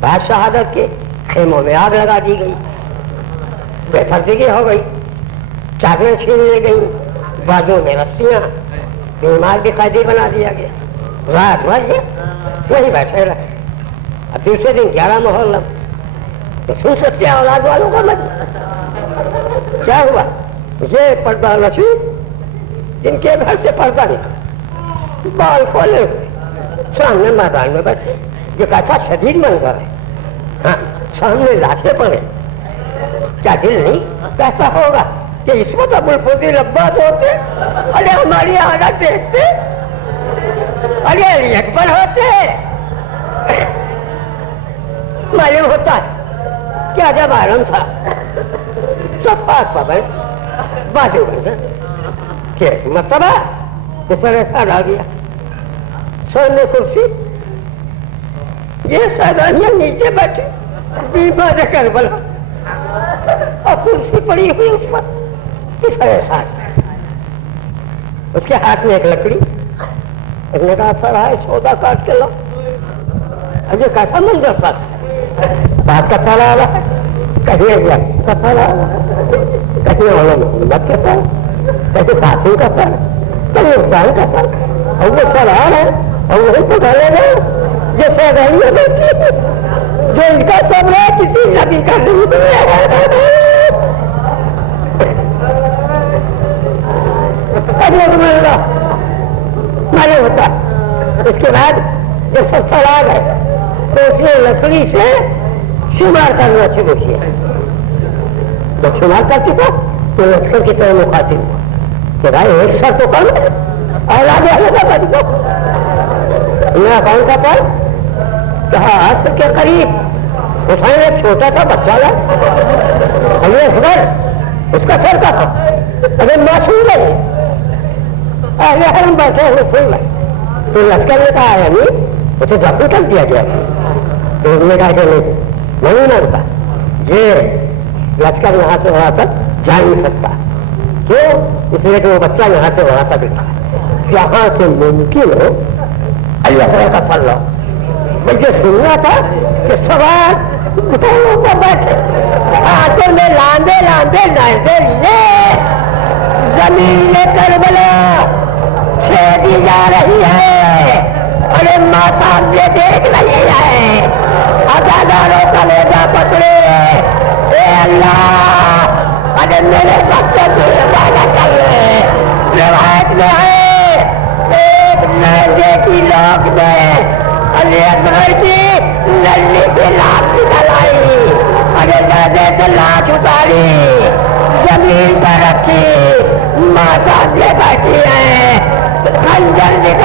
بعد شہادت کے خیموں میں آگ لگا دی گئی، بے پردگی ہو گئی، چادریں چھین لی گئی، بازوں میں رسیاں، بیمار بھی قیدی بنا دیا گیا، رات بھر یہ وہی بیٹھے رہے۔ اب دوسرے دن 11 محرم تو سن سکتے ہیں اولاد والوں کا مجمع کیا ہوا؟ یہ پردہ نشین جن کے گھر سے پردہ نکلا، بال کھولے ہوئے سامنے میدان میں بیٹھے، یہ کیسا شدید منظر ہے، ہاں سامنے لاشیں پڑے، کیا دل نہیں کہتا ہوگا کہ اس وقت ابو الفضیل عباس ہوتے، ارے ہماری حالت دیکھتے، ارے علی اکبر ہوتے، معلوم ہوتا ہے کیا جب عالم تھا سب پاس پابر بازو بندہ کہ مرتبہ اس طرح سال آ گیا، سامنے کرسی، یہ سادانیاں نیچے بیٹھے بیمار کربلا اور کرسی پڑی ہوئی اس پر، اس طرح ساتھ اس کے ہاتھ میں ایک لکڑی، ایک نے کہا سر آئے سودا کاٹ کے لاؤ، اب یہ کیسا منظر تھا، بات کا پھیلا رہا ہے، کہیں کا پھیلا رہا ہے، کہیں محمد کا پھیلا، کہیں قاسم کا پھیلا، کہیں عثمان کا پھیلا، اور وہ سر آ رہے ہیں اور وہی تو ڈالے گا جو سودائیاں دیکھی جو ان کا سب ہے کسی نبی کا دودھ معلوم ہوتا۔ اس کے بعد جب سب سر آ گئے تو اس نے لکڑی سے شمار کرنا شروع کیا، جب شمار کر چکا تو لشکر کی طرح مخاطب ہوا کہ بھائی ایک سر تو کم ہے اور آگے ہوگا بچوں میرا کون کا پر کہا عصر کے قریب حسین ایک چھوٹا سا بچہ ہے علی اصغر اس کا سر کا اگر معصوم ہے اہل حرم بیٹھے ہوئے سن رہے تو لشکر نے کہا یعنی اسے ضبط کر دیا گیا تو انہوں نے کہا کہ نہیں مانتا یہ لشکر یہاں سے وہاں تک جا نہیں سکتا کیوں؟ اس لیے کہ وہ بچہ یہاں سے وہاں تک یہاں سے ممکن ہو اللہ تعالیٰ کا فضل مجھے سننا تھا کہ سوال گھٹنوں پر بیٹھے ہاتھوں میں لاندے لاندے نائزے لیے زمین کربلا چھیدی جا رہی ہے ارے ماں صاحب یہ دیکھ رہی ہے اداداروں کا لیجا پکڑے اے اللہ ارے میرے بچے کی عبادت کر لے روایت میں ہے ایک نیزے کی لاکھ میں علی اصغر کی نلی کی لاکھ نکل آئی ارے نیزے سے لاکھ اتاری زمین پر رکھی ماں صاحب یہ بیٹھی ہے خنجر نکل